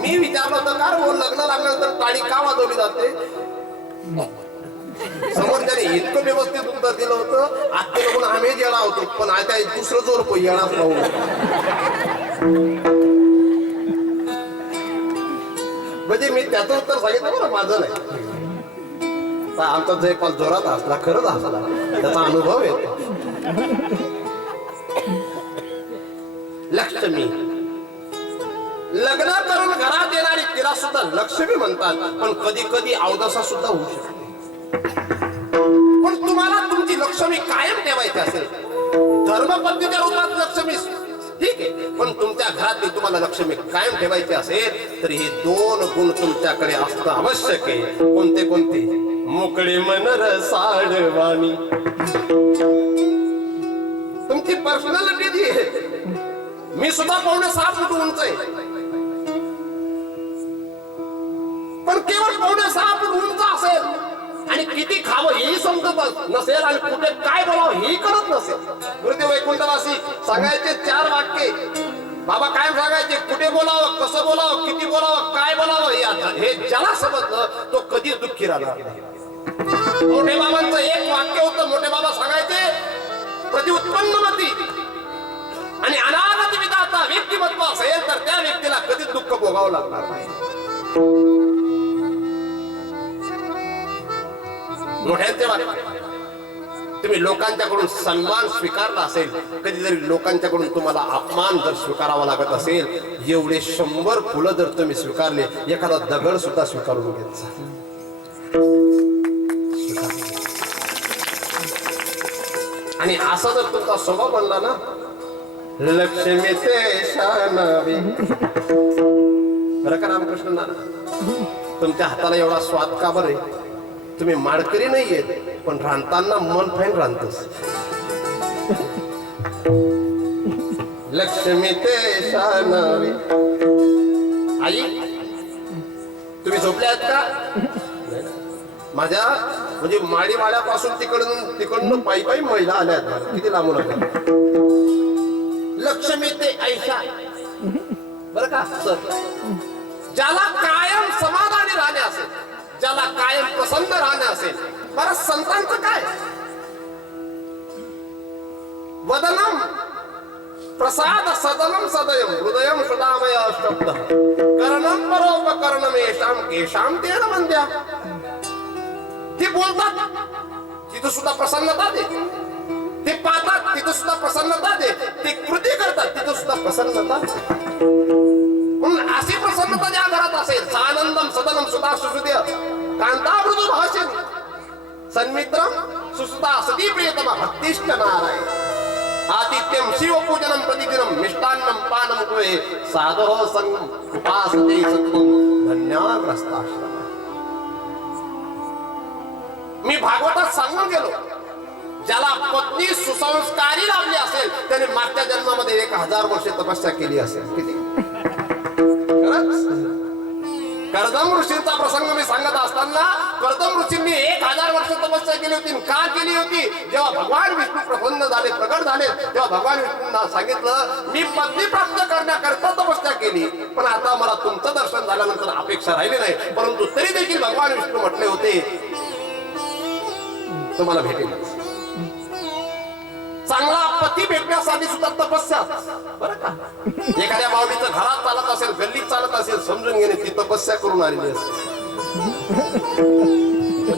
मी विचारलं होतं का रे लग्न लागल्यानंतर टाळी का वाजवली जाते? समोर त्याने इतकं व्यवस्थित उत्तर दिलं होतं, आत्ते लोक आम्ही येणार होतो, पण आता दुसरं जोर येणार राहू. म्हणजे मी त्याचं उत्तर सांगितलं बरं, माझं नाही. आमचा जयपाल जोरात असला, खरंच असला, त्याचा अनुभव येतो. लक्ष्मी, लग्न करून घरात येणारी तिला सुद्धा लक्ष्मी म्हणतात. पण कधी कधी अवदसा सुद्धा होऊ शकते. पण तुम्हाला ती लक्ष्मी कायम ठेवायची असेल, धर्मपत्नीच्या रूपात लक्ष्मी ठीक आहे, पण तुमच्या घरातली तुम्हाला लक्ष्मी कायम ठेवायची असेल तर हे 2 गुण तुमच्याकडे असणं आवश्यक आहे. कोणते कोणते? मोकळे मन रसाळवाणी, तुमची पर्सनॅलिटी जी आहे. मी सुद्धा 5.6 फूट उंच आहे, पण केवळ 5.6 फूट उंच असेल आणि किती खावं हेही समजत नसेल आणि कुठे काय बोलावं हेही कळत नसेल. गुरुदेव वैकुंठवासी सांगायचे 4 वाक्य. बाबा काय सांगायचे? कुठे बोलावं, कसं बोलावं, किती बोलावं, काय बोलावं हे ज्याला समजलं तो कधीच दुःखी राहणार नाही. मोठे बाबांचं एक वाक्य होतं. मोठे बाबा सांगायचे प्रति उत्पन्नमती आणि अनागत विधाता व्यक्तिमत्व असेल तर त्या व्यक्तीला कधीच दुःख भोगावं लागणार नाही. मोठ्यांचे वाक्य. तुम्ही लोकांच्याकडून सन्मान स्वीकारला असेल, कधीतरी लोकांच्याकडून तुम्हाला अपमान जर स्वीकारावा लागत असेल, एवढे 100 फुलं जर तुम्ही स्वीकारले, एखादा दगड सुद्धा स्वीकारून घ्यायचा. आणि असा जर तुमचा स्वभाव बनला ना, लक्ष्मीचे शानावी. बरं का रामकृष्ण नाना, तुमच्या हाताला एवढा स्वाद का बरे? तुम्ही माडकरी नाहीये, पण रांधताना मन फाईन रांधतस. लक्ष्मी ते शानावी. आई तुम्ही झोपले आहेत का? माझ्या म्हणजे माडीवाड्यापासून तिकडनं पायी महिला आल्या आहेत. किती लांबून आल्या. लक्ष्मी ते ऐशा. बरं का? ज्याला कायम समाधानी राहणे असेल, ज्याला कायम प्रसन्न राहणे असेल. बरं संतांचं काय? वदनम प्रसाद सदनम सदयम हृदयम सुदामय शब्द करणम परोपकरणम येषाम केशाम तेन वंद्या. ते बोलतात तिथं सुद्धा प्रसन्नता दे, ते पाहतात तिथं सुद्धा प्रसन्नता दे, ते कृती करतात तिथं सुद्धा प्रसन्नता. म्हणून अशी प्रसन्नता ज्या घरात असेल, सानंदम सदनम सुधा सुसुद्य कांता मृदू भाषण सन्मित्रम सुसुधा सती प्रियतम भक्तिष्ठ नारायण आतिथ्यम शिवपूजनम प्रतिदिनम मिष्टान्नम पानम कुहे साधो संग उपासते सत्वं धन्याग्रस्ताश्रम. मी भागवतात सांगून गेलो, ज्याला पत्नी सुसंस्कारी लाभली असेल त्याने मागच्या जन्मामध्ये 1000 वर्षे तपस्या केली असेल. किती? कर्दम ऋषींचा प्रसंग मी सांगत असताना, कर्दम ऋषींनी 1000 वर्ष तपस्या केली होती. का केली होती? जेव्हा भगवान विष्णू प्रसन्न झाले, प्रकट झाले, तेव्हा भगवान विष्णूंना सांगितलं मी पत्नी प्राप्त करण्याकरता तपस्या केली, पण आता मला तुमचं दर्शन झाल्यानंतर अपेक्षा राहिली नाही. परंतु तरी देखील भगवान विष्णू म्हटले होते तुम्हाला भेटेल. चांगला पती भेटण्यासाठी सुद्धा तपस्या. बरं का? एखाद्या माऊलीचं घरात चालत असेल, गल्लीत चालत असेल, समजून घेणे ती तपस्या करून आलेली असेल.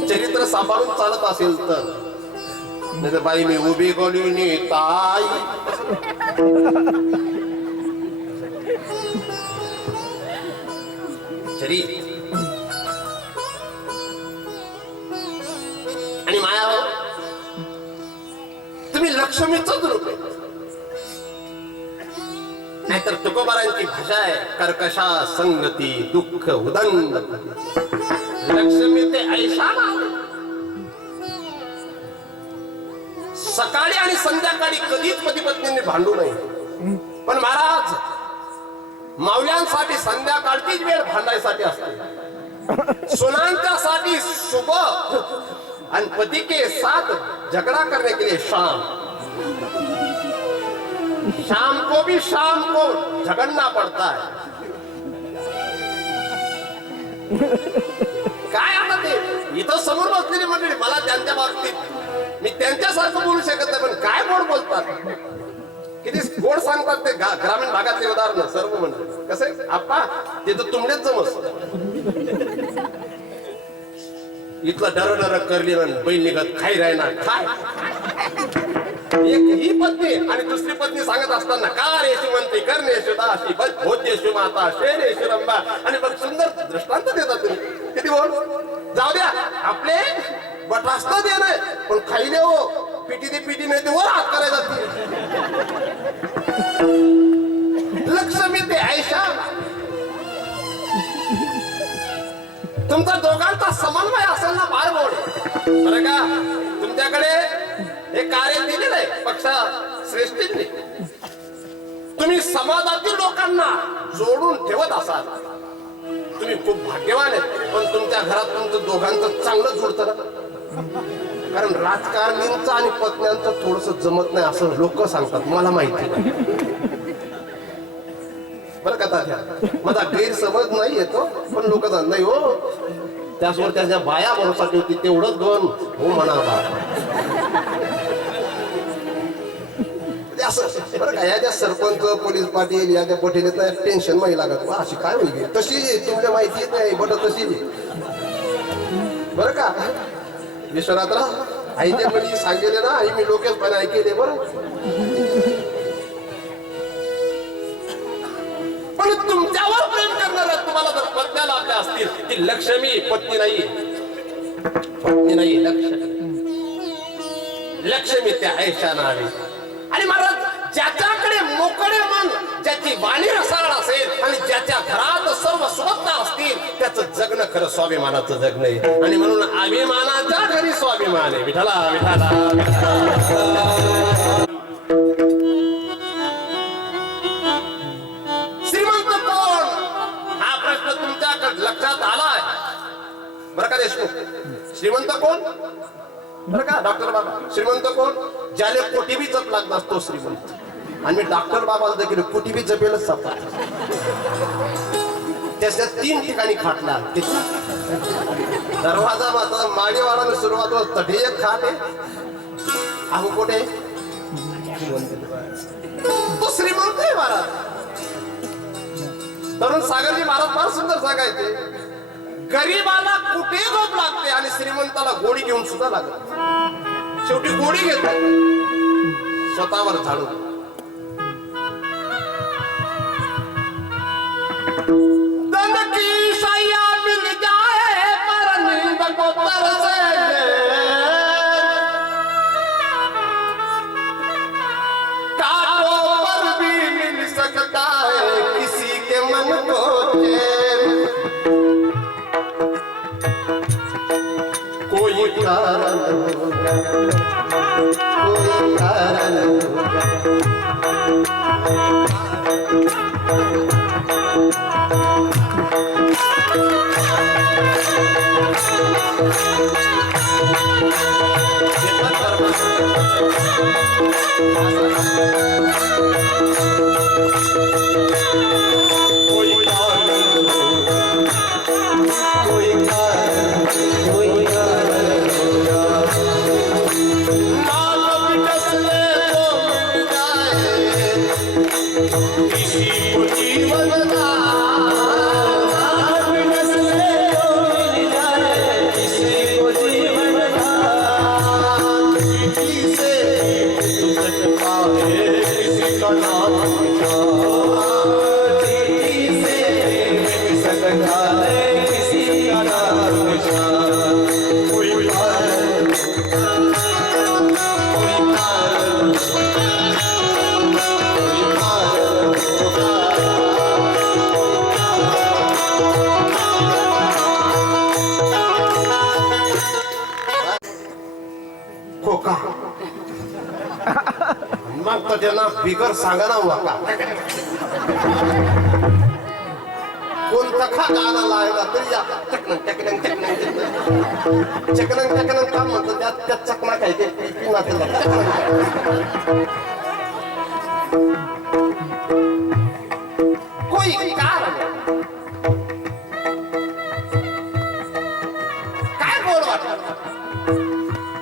चरित्र सांभाळून चालत असेल तर, नाही तर बाई मी उभी गोली ताई चरी आणि माया हो, तुम्ही लक्ष्मीच रूप आहे. नाहीतर तुकोबारांची भाषा आहे कर्कशा संगती दुःख उदंड. लक्ष्मी ते ऐशा. सकाळी आणि संध्याकाळी कधीच पती पत्नींनी भांडू नये. पण महाराज माऊल्यांसाठी संध्याकाळचीच वेळ भांडायसाठी असते, सुनांच्यासाठी शुभ आणि पति के साथ झगड़ा करने के लिए शाम. शाम को भी शाम को झगड़ना पड़ता है. काय आता ते इथं समोर बसलेली मंडळी, मला त्यांच्या बाबतीत मी त्यांच्यासारखं बोलू शकत नाही, पण काय गोड बोलतात, किती गोड सांगतात ते. ग्रामीण भागातले उदाहरण सर्व मंडळी कसे आप्पा ते तर तुमडेच जमस. इथला डर करली बैल निघत खाई राहणार खाय. एक ही पत्नी आणि दुसरी पत्नी सांगत असताना कारेशु म्हणते कर्णेशु दासी भोज्येशु माता शेरेशु रंबा. आणि मग सुंदर दृष्टांत देतात तुम्ही. किती बोल जाऊ द्या आपले बटास्त दे नाही पण खाई देऊ बरं का तुमच्याकडे हे कार्य दिलेलं आहे पक्ष श्रेष्ठींनी. तुम्ही समाजातील लोकांना जोडून ठेवत असाल, तुम्ही खूप भाग्यवान आहेत. पण तुमच्या घरात तुमचं दोघांचं चांगलं जुळतं ना, कारण राजकारणींचं आणि पत्न्यांचं थोडस जमत नाही असं लोक सांगतात, मला माहिती नाही. बरं का तात्या, माझा गैरसमज नाही येतो, पण लोक नाही हो त्यासोबत त्याच्या बाया भरोसा ठेवती तेवढंच दोन हो म्हणा असं. बरं का या सरपंच पोलीस पाटील या पटेल टेन्शन नाही लागत, वा अशी काय होईल तशी तुमच्या माहिती येत नाही बट तशी. बरं का विश्वनाथराव आईच्या मुली सांगेले ना, आई मी लोकेश पण ऐकेले बरं. पण तुमच्यावर प्रेम करणाऱ्या तुम्हाला जर पत्न्या लाभल्या असतील, ती लक्ष्मी पत्नी नाही, पत्नी नाही लक्ष्मी. लक्ष्मी त्या आयशा नावे. आणि महाराज ज्याच्याकडे मोकळे मन, ज्याची वाणी रसाळ असेल आणि ज्याच्या घरात सर्व सुबत्ता असतील, त्याचं जगणं खरं स्वाभिमानाचं जगणं आहे. आणि म्हणून अभिमानाच्या घरी स्वाभिमान आहे. विठाला विठाला श्रीमंत कोण हा प्रश्न तुमच्याकडे लक्षात आलाय बरं का देशमुख. श्रीमंत कोण बरं का डॉक्टर बाबा, श्रीमंत कोण ज्याला कोटी बी जप लागत असतो श्रीमंत. आणि मी डॉक्टर बाबाला देखील कोटी बी जपेलच सापडा. त्याच्या 3 ठिकाणी खाटला. दरवाजा माझा माडीवाडाने सुरुवात होत तठे एक खाट आहे. अहो कुठे तो श्रीमंत आहे महाराज. तरुण सागरजी महाराज फार सुंदर सांगायचे, गरीबाला कुठे झोप लागते आणि श्रीमंताला गोळी घेऊन सुद्धा लागत. शेवटी गोळी घेतो स्वतःवर झाडू. धन की शैया मिल जाए पर नींद को तरसे, कांटों पर भी मिल सकता है किसी के मन को चैन. कोई कारण होगा, कोई कारण होगा. कोई कारण कोई कारण कोई कारण होगा. नाम बिटसले तो मिल जाए किसी को जीवन दान. नाम बिटसले तो मिल जाए किसी को जीवन दान. किसी से मिल सकता है किसी का नाम निशान. किसी से मिल सकता है किसी का नाम निशान. कोई कारण कोई कारण कोई कारण खोका मग तर त्यांना बिगर सांगा ना वाका. कोणता खा गाणं लावला तरी या चकनं चकनं चकनं चकनं चकनं का म्हणतो त्या चकना काय ते पिना कोई कारण काय गोड वाटत.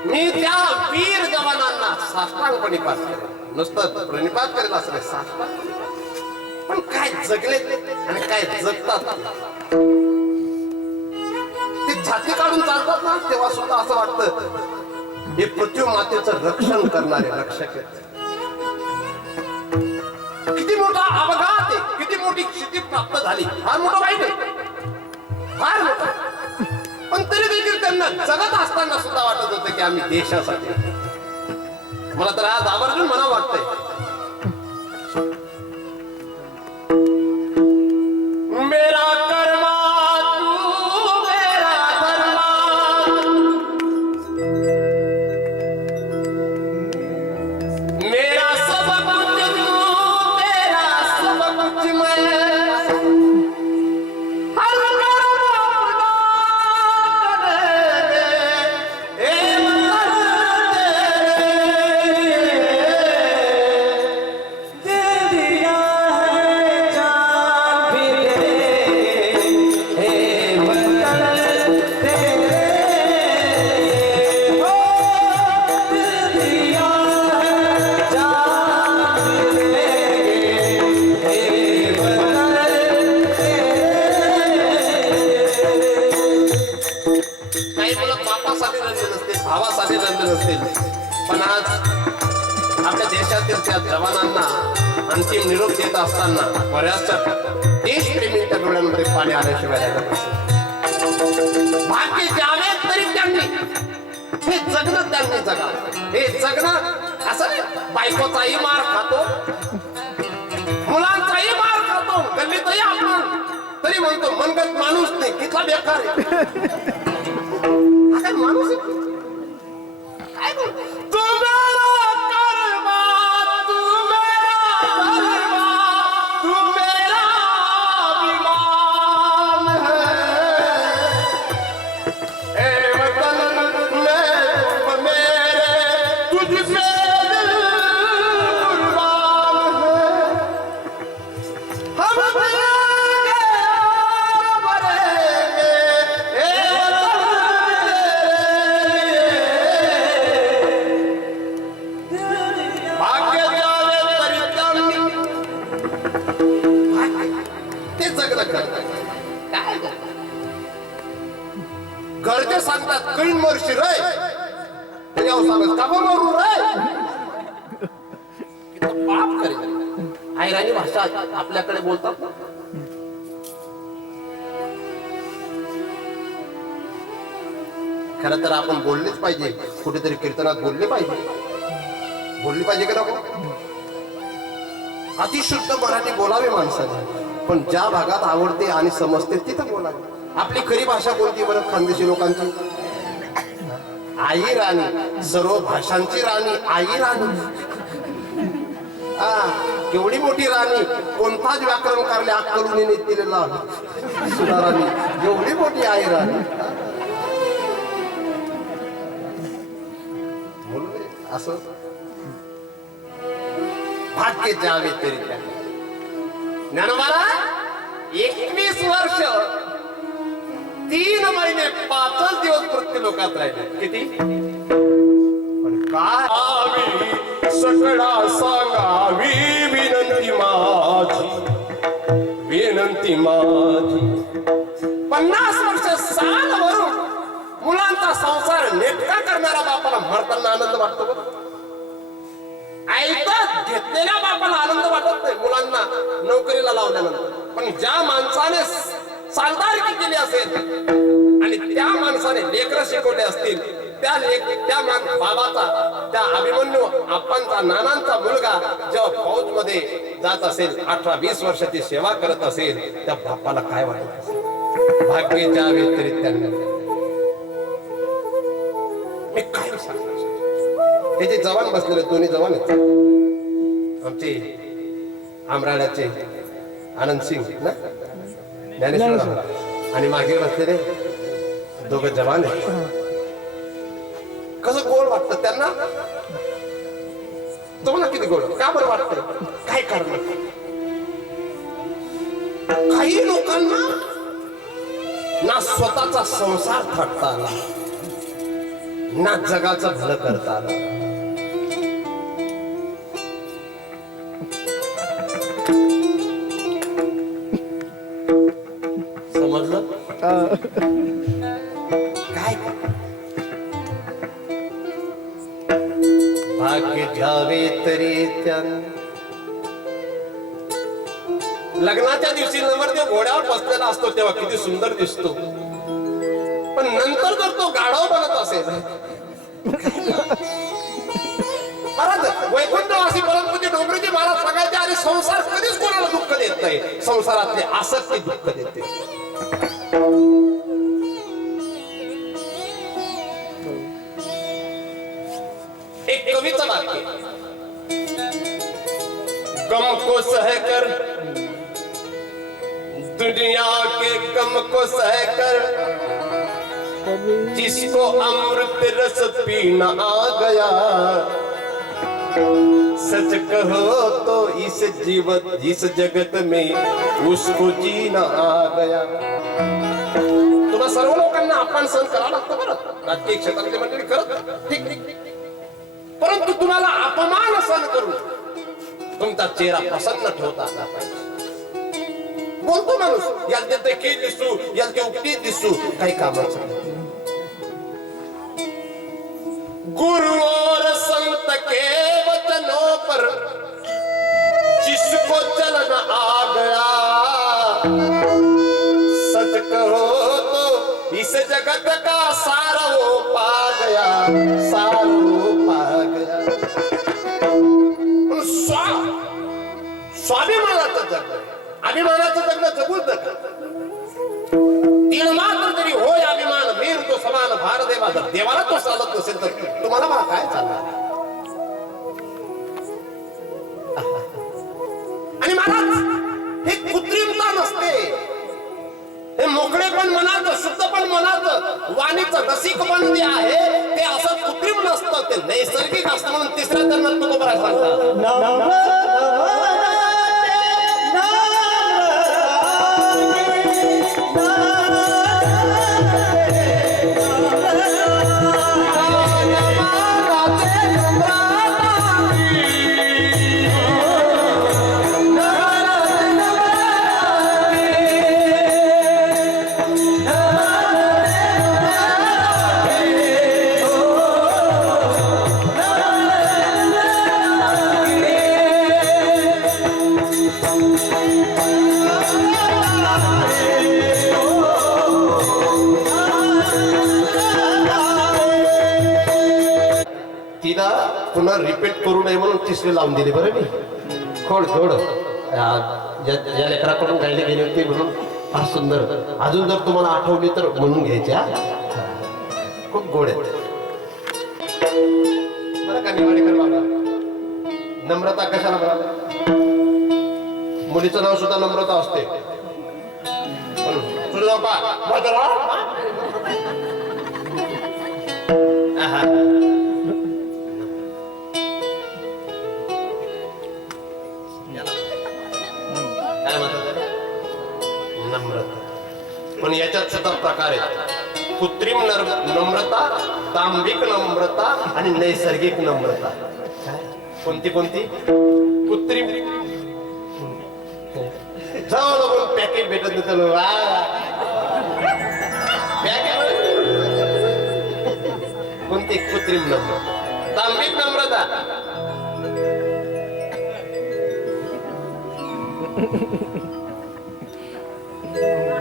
मी त्या वीर जवानांना साष्टांग प्रणिपात करेन. नुसतं प्रणिपात करेल असं नाही, साष्टांग. पण काय जगले आणि काय जगतात ते छाती काढून चालतात ना, तेव्हा सुद्धा असं वाटतं हे पृथ्वी मातेचं रक्षण करणारे रक्षक आहेत. किती मोठा अपघात आहे, किती मोठी क्षिती प्राप्त झाली, फार मोठं वाईट आहे, फार मोठं. पण तरी देखील त्यांना जगत असताना सुद्धा वाटत होतं की आम्ही देशासाठी. मला तर आज आवर्जून मला वाटतंय मेरा कर्मा तू मेरा धर्मा. नावासाठी रडले नसतील, भावासाठी रडले नसतील, पण आज आपल्या देशातील त्या जवानांना अंतिम निरोप देत असताना बऱ्याचशा देशप्रेमींच्या डोळ्यांमध्ये पाणी आल्याशिवाय राहिलं नसेल. भाग्य द्यावे तरी त्यांनी हे जगणं त्यांनी जगा. हे जगणं असं नाही, बायकोचाही मार खातो, मुलांचाही मार खातो, गल्लीतही आपण तरी म्हणतो मनगत माणूस नाही, कितला बेकार आहे. हा काय माणूस आहे? काय बोलतो? तू मेरा कर्मा, तू मेरा धर्मा, तू मेरा अभिमान है. ए वतन में मेरे तुझसे दिल कुर्बान है. हम जिएंगे और मरेंगे, ए वतन तेरे. भाग्य द्यावे तरी त्यांनी ते जगणं करतात. काय गं? घरचे सांगतात कैन मरशी रे, तरी अहो सांगत का मरू रे. किती पाप करेल. आयराणी भाषा आपल्याकडे बोलतात ना. खरं तर आपण बोललेच पाहिजे, कुठेतरी कीर्तनात बोलले पाहिजे का नको. अतिशुद्ध मराठी बोलावे माणसाने, पण ज्या भागात आवडते आणि समजते तिथं बोलावे. आपली खरी भाषा कोणती बरं खानदेशी लोकांची? आई राणी, सर्व भाषांची राणी आई राणी. केवढी मोठी राणी, कोणताच व्याकरण कारले अक्कलुनी दिलेला सुधा राणी, एवढी मोठी आई राणी. असं भाग्य द्यावे तरी त्यांनी. ज्ञानोबाला 21 वर्ष 3 महिने 5 दिवस मृत्यू लोकात राहिले. किती? पण काय सगळा सांगावी विनंती माझी. 50 वर्ष साल भरून मुलांचा संसार नेटका करणारा बापाला मरताना आनंद वाटतो बरं. ऐकत घेतलेल्या बापाला आनंद वाटत नाही मुलांना नोकरीला लावल्यानंतर. पण ज्या माणसाने सालदारकी केली असेल आणि त्या माणसाने लेकरं शिकवले असतील, त्या बाबाचा, त्या अभिमन्यू आप्पांचा, नानांचा मुलगा जेव्हा फौज मध्ये जात असेल, 18-20 वर्षाची सेवा करत असेल, त्या बापाला काय वाटत असेल? भाग्याच्या व्यतिरिक्त त्यांना मी काय सांगणार. हे जे जवान बसलेले, दोन्ही जवान आहेत आमचे आमराळ्याचे आनंद सिंग ना, ज्ञानेश्वर, आणि मागे बसलेले दोघं जवान आहेत. कसं गोड वाटतं त्यांना. तुम्हाला किती गोड, का बरं वाटतं? काय कारण? काही लोकांना ना स्वतःचा संसार थाटता आला, ना जगाचं भलं करता आलं. समजलं काय? भाग्य घ्यावे तरी त्यानं. लग्नाच्या दिवशी नवरदेव घोड्यावर बसलेला असतो तेव्हा किती सुंदर दिसतो, पण नंतर जर तो गाढव बनत असेल, महाराज वैकुंठवासी परमपूज्य डोंगरेजी महाराज सांगायचे, अरे संसार कधीच कोणाला दुःख देत नाही, संसारातले आसक्ती दुःख देते. एक कवीचं वाक्य, गम को सहकर, दुनिया के गम को सहकर, जिसको अमृत रस पीना आ गया, सच कहो तो इस जगत में उसको जीना आ गया. तुम्हा सर्व लोकांना अपमान सहन करावं लागतं बरं, राजकीय क्षेत्रातली मंडळी करत ठीक, परंतु तुम्हाला अपमान सहन करून तुमचा चेहरा प्रसन्न ठेवता आला पाहिजे. बोलतो माणूस, याला ते की दिसू, याला ते उकटी दिसू, काही कामाचं. गुरु और संत के वचनों पर जिसको चलन आ गया, सच कहो तो इस जगत का सार वो पा गया, सार वो पा गया। स्वाभिमानाचं जगणं, अभिमानाचं जगणं जगूच नका. तीन मात्र तरी होय अभिमान, वीर तो समान भार देवा. जर देवाला तो चालत नसेल तर तुम्हाला मला काय चालणार. आणि महाराज हे कृत्रिमता नसते, हे मोकळेपण मनाचं, शुद्धपण मनाचं, वाणीचं रसिकपण जे आहे ते असं कृत्रिम नसतं, ते नैसर्गिक असतं. म्हणून तिसऱ्या चरणात तुकोबरा सांगतात, तिला पुन्हा रिपीट करू नये म्हणून तिसरी लावून दिली. बरं मी खोड खोड या लेकराकडून गायले गेले होते म्हणून फार सुंदर. अजून जर तुम्हाला आठवली तर म्हणून घ्यायच्या, खूप गोड आहे. बरं का निवाडेकर बाबा, नम्रता कशाला बरं, मुलीचं नाव सुद्धा नम्रता असते. तुझं नाव का नम्रता. पण याच्यात सुद्धा प्रकार आहेत. कृत्रिम नम्रता, दांभिक नम्रता आणि नैसर्गिक नम्रता. कोणती कोणती? कृत्रिम जाऊ पॅकेट भेटत नाही, कोणती कृत्रिम नम्रता. दांभिक नम्रता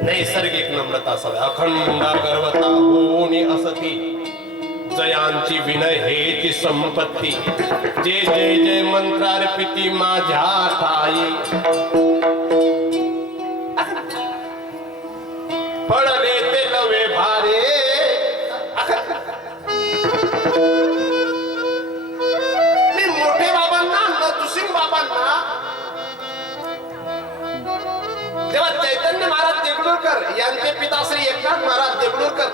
नैसर्गिक नम्रता असावी. अखंड गर्वता होणी असती, जयांची विनय हेची संपत्ती. जे जय जय मंत्रार्पिती माझ्या ठाई, फळले ते लवे भारे. मी मोठे बाबांना, नरसिंह बाबांना, तेव्हा चैतन्य महाराज देगलूरकर यांचे पिता श्री एकनाथ महाराज देगलूरकर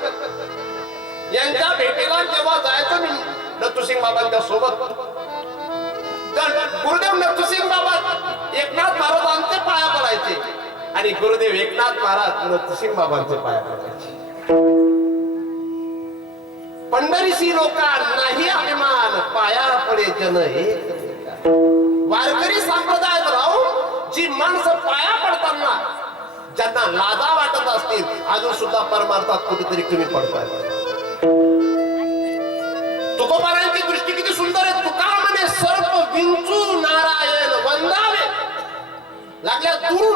यांच्या भेटीला जेव्हा जायचं मी नरसिंह बाबांच्या सोबत, तर गुरुदेव नरसिंह बाबा एकनाथ महाराजांचे पाया पडायचे आणि गुरुदेव एकनाथ महाराज नरसिंह बाबांचे पाया पडायचे. पंढरीशी लोका नाही अभिमान, पाया पडे जन एक. वारकरी संप्रदायात राहून जी माणसं पाया पडताना ज्यांना लाजा वाटत असतील, अजून सुद्धा परमार्थात कुठेतरी कमी पडतात. तुकोबारांची दृष्टी किती सुंदर आहे. तुका म्हणे सर्प विंचू नारायण वंदावे, लागल्या दूर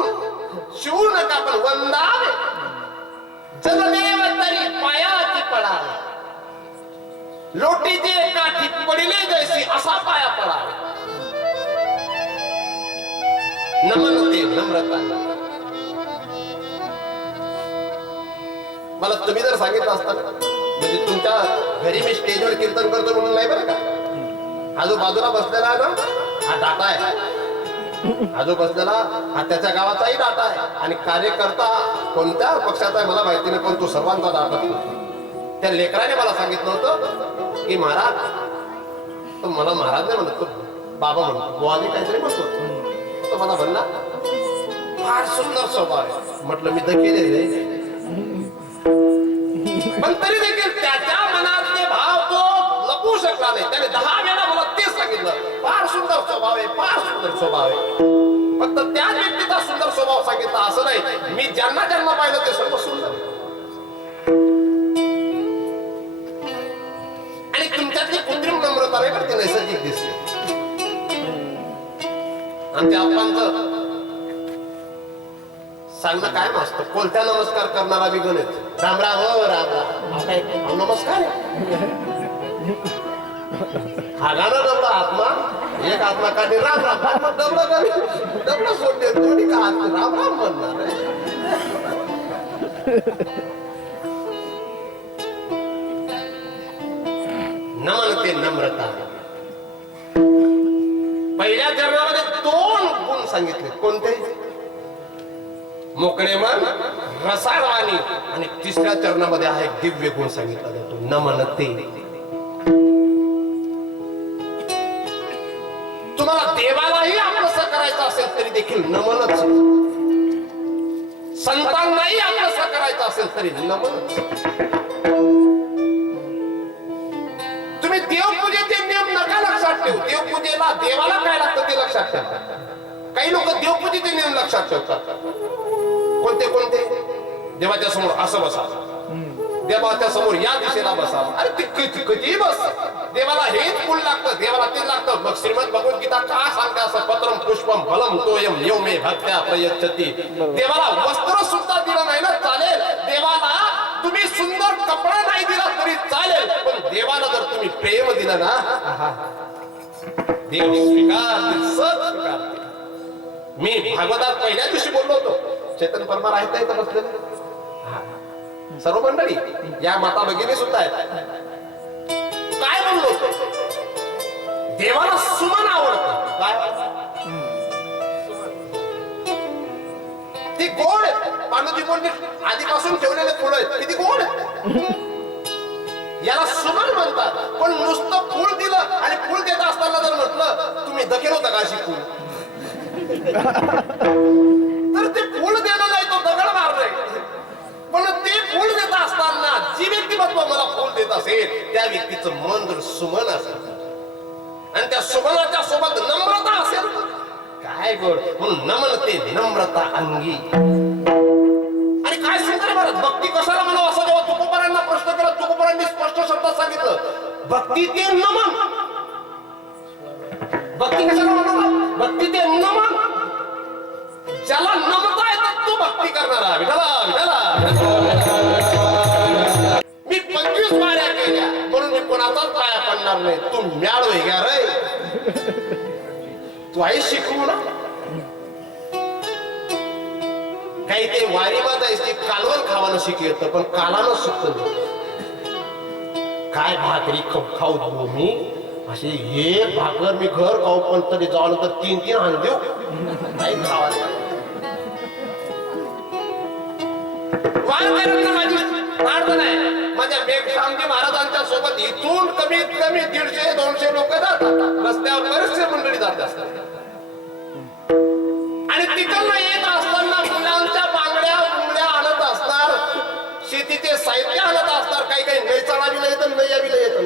शिवू नका पण वंदावे. जनदेव तरी पायाची पडावे, लोटीचे काठी पडिले जैसी असा पाया पडावे. नमनते नम्रता. मला तुम्ही जर सांगितलं असतं, म्हणजे तुमच्या घरी मी स्टेजवर कीर्तन करतो म्हणून नाही बरं का, आजूबाजूला बसलेला ना हा डाटा आहे, आजू बसलेला हा त्याच्या गावाचाही डाटा आहे आणि कार्यकर्ता कोणत्या पक्षाचा आहे मला माहिती नाही, पण तो सर्वांचा डाटा. त्या लेकराने मला सांगितलं होतं की महाराज, तो मला महाराज नाही म्हणत, तो बाबा म्हणतो, बुवाने काहीतरी म्हणतो. तो मला म्हणला फार सुंदर स्वभाव आहे. म्हटलं मी तर केले रे, पण तरी देखील त्याच्या मनातले भाव तो लपवू शकला नाही. त्याने 10 वेळा मला तेच सांगितलं, फार सुंदर स्वभाव आहे, फार सुंदर स्वभाव आहे. फक्त त्या व्यक्तीचा सुंदर स्वभाव सांगितला असं नाही, मी ज्यांना ज्यांना पाहिलं ते सर्व सुंदर. आणि तुमच्यातले ती कृत्रिम नम्रता नाही पण ती नैसर्गिक दिसते. आमच्या आप्पांचं सांगणं काय नसतं, कोणत्या नमस्कार करणारा बी गणित राम राम हो राम राम काय नमस्कार हा गाणं डबडा आत्मा एक आत्मा काढणे राम राम डबडा सोडते थोडी का राम राम म्हणणार आहे. नमन ते नम्रता. पहिल्या चरणामध्ये 2 गुण सांगितले. कोणते? मोकळे मन, रसाळ वाणी. आणि तिसऱ्या चरणामध्ये हा एक दिव्य गुण सांगितला जातो, नमनते. तुम्हाला देवालाही आपलंसं करायचं असेल तरी देखील नमनच. संतांनाही आपलंसं करायचं असेल तरी नमनच. तुम्ही देवपूजेचे नियम नका लक्षात ठेवू. देवपूजेला देवाला काय लागतं ते लक्षात ठेवा. काही लोक देवपूजेचे नियम लक्षात ठेवतात. कोणते कोणते? देवाच्या समोर असं बसा, देवाच्या समोर या दिशेला बसा. अरे ते कधी बस, देवाला हेच फुल लागतं, देवाला ते लागतं. मग श्रीमद भगवद्गीता का सांगते असं, पत्रम पुष्पम फलम तोयम यो मे भक्त्या प्रयच्छति. देवाला वस्त्र सुद्धा दिलं नाही ना चालेल, देवाला तुम्ही सुंदर कपडा नाही दिला तरी चालेल, पण देवाला जर तुम्ही प्रेम दिलं ना, देव स्वीकार. मी भागवतात पहिल्या दिवशी बोललो होतो, चैतन्य परमार आहेत इथं बसलेले सर्व मंडळी, या माता भगिनी सुद्धा आहेत. काय बोललो होतो? देवाला सुमन आवडतं. काय? ती गोड आहे. पांडुजी बोलले आधीपासून ठेवलेले फुलं आहेत, किती गोड आहेत. याला सुमन म्हणतात. पण नुसतं फुल दिलं आणि फुल देत असताना जर म्हटलं तुम्ही दखेल होता का अशी फुल, तर ते फुल देणं नाही, तो दगड मारलाय. पण ते फुल देत असताना जी व्यक्तिमत्व मला फुल देत असेल त्या व्यक्तीचं मन जर सुमन असेल आणि त्या सुमनाच्या सोबत नम्रता असेल, काय गोड. म्हणून नमन ते नम्रता अंगी. आणि काय सुंदर भारत, भक्ती कशाला म्हणावं असं जेव्हा तुकोबारांना प्रश्न केला, तुकोबारांनी स्पष्ट शब्दात सांगितलं, भक्ती ते नमन. भक्ती कशाला म्हणावं? भक्ती ते नमन. ज्याला नमता येतात तो भक्ती करणारा. विठाला विठाला. मी 25 वाऱ्या केल्या म्हणून मी कोणाचाच पाया पडणार नाही. तू म्याळ वेगळा रे, तू आई शिकवू ना. काही ते वारीमध्ये ते कालवण खावानं शिकवत, पण कालानं शिकत. काय भाकरी खाऊ देऊ मी, अशी एक भाकर मी घर खाऊ, पण तरी जाऊन तर 3-3 हाण देऊ काही खावा. माझी प्रार्थना आहे, माझ्या मेघश्यामजी महाराजांच्या सोबत इथून कमीत कमी 150-200 लोक जातात. रस्त्यावर बरेचसे मंडळी जात असतात. आणि तिकडनं येत असताना मुलांच्या बांगड्या बुंगड्या आणत असणार, शेतीचे साहित्य आणत असणार. काही काही नाही चढावीला येतं, नाही यावीला येतं.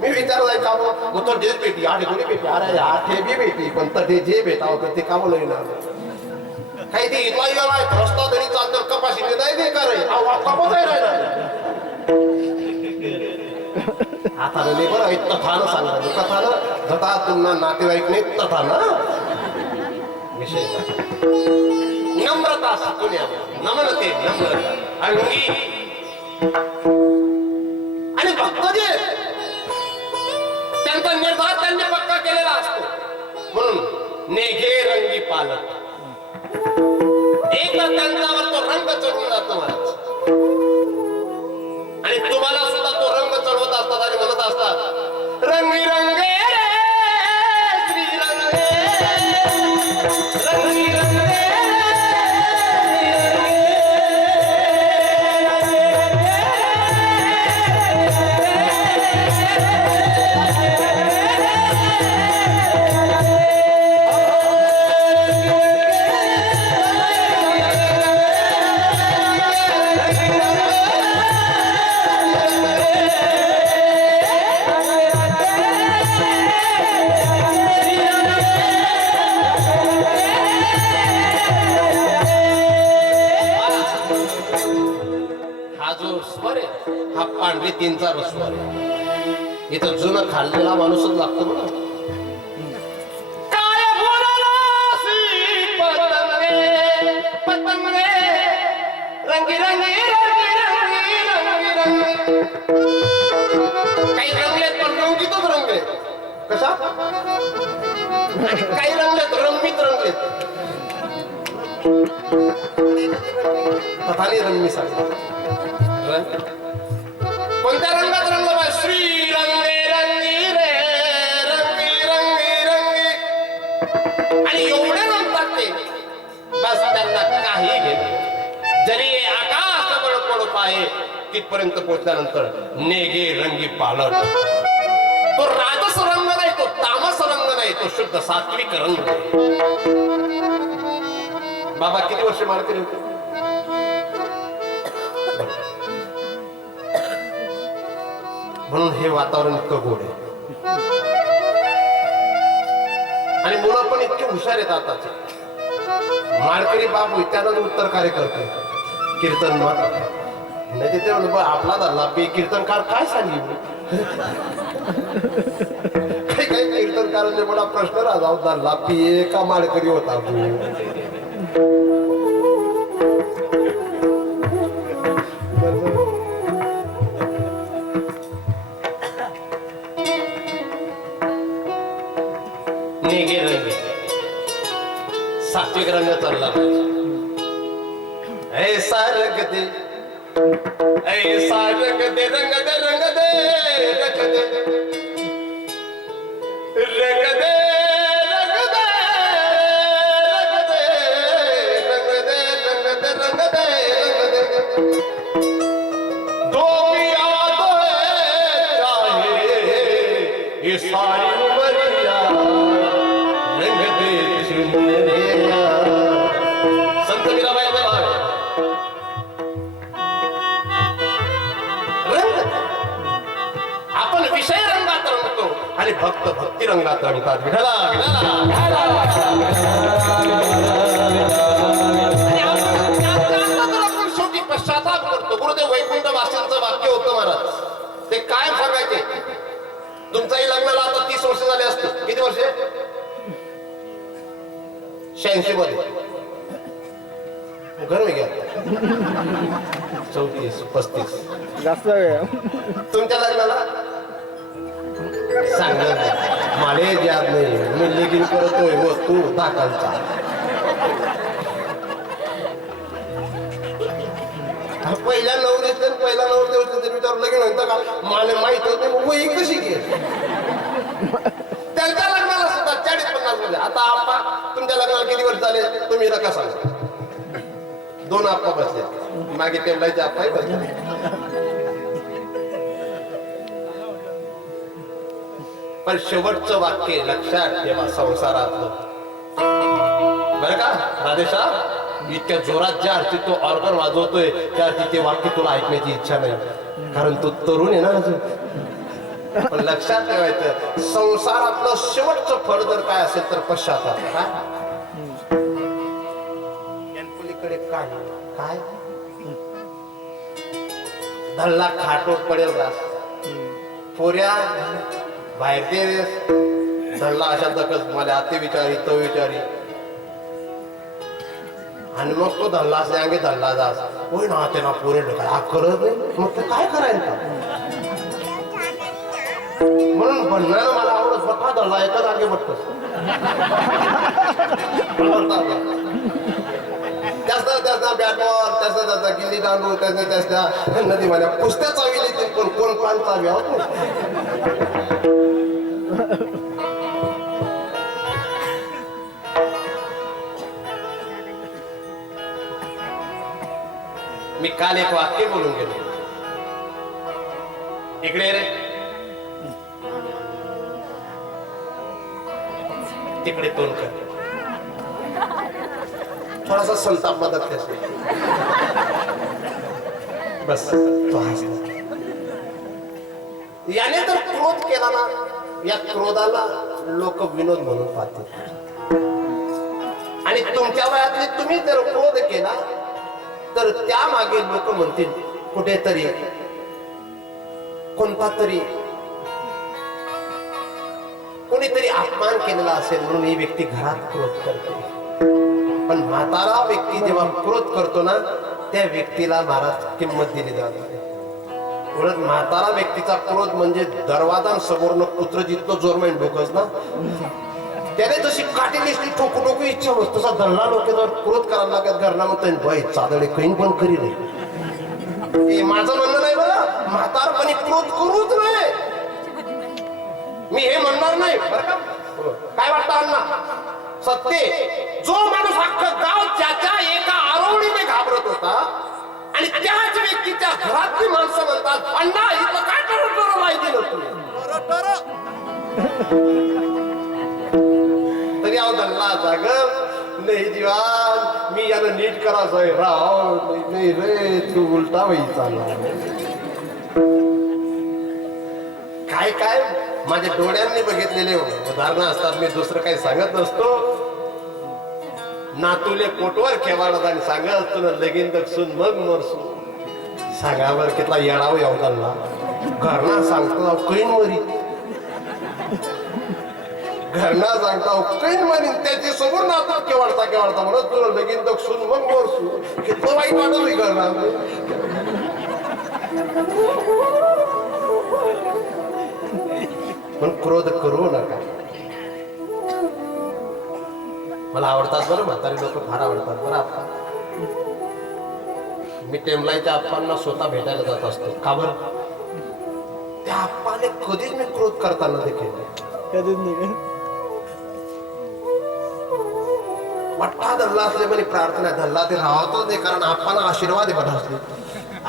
मी विचारलाय का मग तो डेच पेटी आठ कोणी पेटी, अरे आठे बी पेटी, पण तठे जे भेटा होतं ते का बोलू येणार. काही ते इथला येणार रस्ता तरी चालतं, कपाशी नाही दे का रे, कपास आहे हाताने नाही बरं. तथानं सांगणार, कथानं जता तुमना नातेवाईक नाही तथानं विषय. नम्रता शिकून या, नमनते नम्रता अंगी. आणि भक्त जे त्यांचा निर्धार त्यांनी पक्का केलेला असतो. म्हणून नेघे रंगी पालक, एकदा त्यांच्यावर तो रंग चढून जातो महाराज. आणि तुम्हाला सुद्धा तो रंग चढवत असतात आणि म्हणत असतात, रंगी रंगे रे श्री रंगे, रंगी रंगे पांढरी तीनचा रसवार इथं जुनं खाल्लेला माणूसच लागतो बघा. काय बोलासी पतंगे पतंगे रंगी रंगी रंगी रंगी रंगी रंगी. काही रंगलेत पण रंगीतच रंगले कशा, काही रंगलेत रंगीत रंगलेत. कथानी रंगमी सांग कोणत्या रंगात रंगला बा. श्री रंगे रंगी रे रंगी रंगी रंगी. आणि एवढे रंगतात ते बस त्यांना काही घेत. जरी आकाश पडू पाहे तिथपर्यंत पोहोचल्यानंतर नेगे रंगी पालट. तो राजस रंग नाही, तो तामस रंग नाही, तो शुद्ध सात्विक रंग. बाबा किती वर्ष मारकरी होते. म्हणून हे वातावरण इतकं गोड आहे. आणि मुलं पण इतके हुशार आहेत आताचे. माळकरी बाप त्यानं उत्तर कार्य करते कीर्तन नाही तिथे आपला धरला पे कीर्तनकार काय सांगितलं. काही काही कीर्तनकारांनी मला प्रश्न राजा धरला पिये का माळकरी होता सात्विक रंग चालला ऐसा रंग दे ऐसा रंग दे रंग दे रंग दे रंग दे रंग दे रंग दे रंग दे रंग दे रंग दे रंग दे. दो याद चाहे ये सारी उमरिया रंग दे चुनरिया. संत मीराबाई आपण विषय रंगात रंगतो आणि भक्त भक्ती रंगात रंगतात. विठला आपण शेवटी पश्चाताप करतो. गुरुदेव वैकुंठ वासींचं वाक्य होतं महाराज, ते काय सांगायचे. तुमचंही लग्नाला आता 30 वर्ष झाले असतील. किती वर्ष. 86 मध्ये घर में गया 34 35 जास्त वेळ. तुमच्या लग्नाला सांगत मला याद नाही. मी लेगिन करतोय व तू दाखलचा. पहिल्या नवरीत पहिला नवरदेव विचार लगीन होतं का मला माहित होते. मग वही कशी घे. त्यांच्या लग्नाला सुद्धा 40-50 मध्ये. आता आप्पा तुमच्या लग्नाला किती वर्ष झाले तुम्ही नका सांगा. 2 आप्पा बसले मागे टेबलाचे आप्पाही बसले. पण शेवटचं वाक्य लक्षात ठेवा संसारातलं बरं का राधेशा. इतक्या जोरात ज्या अर्थी तो ऑर्गन वाजवतोय त्या अर्थी ते वाक्य तुला ऐकण्याची इच्छा नाही, कारण तू तरुण आहे ना अजून. पण लक्षात ठेवायचं संसारातलं शेवटचं फळ जर काय असेल तर पश्चाताप. काय पलीकडे काय काय धल्ला खाटोट पडेल रास पोऱ्या बाहेर ते धडला अशा दखल मला ते विचारी तो विचारी आणि मग तो धडला असले अंगे धडला जास होय ना ते ना पुरे काय करत नाही. मग ते काय करायचं. म्हणून म्हणणं मला आवडत बघा धडला एका जागे बघतोस जास्त त्याचा बॅटबॉल त्याचा त्याचा गिल्ली दांडू त्याच्या नदी माझ्या कुस्त्या चावी पण कोण पान चावी आहोत. मी काल एक वाक्य बोलून गेलो. इकडे रे तिकडे तोंड कर. थोडासा संताप मदत बस तो याने तर क्रोध केला ना, या क्रोधाला लोक विनोद म्हणून पाहतील. आणि तुमच्या वयातले तुम्ही जर क्रोध केला तर त्या मागे लोक म्हणतील कुठेतरी कोणता तरी कोणीतरी अपमान केलेला असेल म्हणून ही व्यक्ती घरात क्रोध करते. पण म्हातारा व्यक्ती जेव्हा क्रोध करतो ना त्या व्यक्तीला महाराज किंमत दिली जाते. उलट म्हातारा व्यक्तीचा क्रोध म्हणजे दरवाजांसमोरनं कुत्र जितकं जोरमेंट डोकस ना त्याने जशी काठी दिसली ठोकू ठोकू इच्छा होत तसा धरला लोक जर क्रोध करायला लागत घरना म्हणतात बाई चादडे काही पण करी नाही. माझं म्हणणं नाही बघा म्हातारपणी क्रोध करूच नाही मी हे म्हणणार नाही बरं का. काय वाटतं अण्णा सत्य जो माणूस अख्खं गाव ज्याच्या एका आरोळीने घाबरत होता आणि त्याच व्यक्तीच्या घरातली माणसं म्हणतात अण्णा इथं काय टरटरं माहिती नव्हतं तरी अहो दल्ला जाग नाही जीवान मी याला नीट करायचंय राव नाही रे तू उलटा वही चालला. काय काय माझ्या डोळ्यांनी बघितलेले उदाहरणं असतात. मी दुसरं काही सांगत नसतो. नातूले पोटवर खेवाडत आणि सांगत तुला लगीन दक्षून मग मरसू सांगावर कितला येडाव यावताना घरना सांगतो कैन मरी घरना सांगता कैन मरी त्याची समोर नातू केवाडता म्हणत तुला लगीन दक्षून मग मरसू कितलं वाईट वाटत होई घरना. पण क्रोध करू नका. मला आवडतात बरं म्हातारी लोक फार आवडतात बरं. आप्पा मी टेमलाईच्या आप्पांना स्वतः भेटायला जात असतो. का बरं त्या आप्पाने कधीच मी क्रोध करताना देखील कधीच नाही वाटता धल्ला असले म्हणे प्रार्थना धल्ला ते राहतच नाही कारण आप्पांना आशीर्वाद आहे बघा असले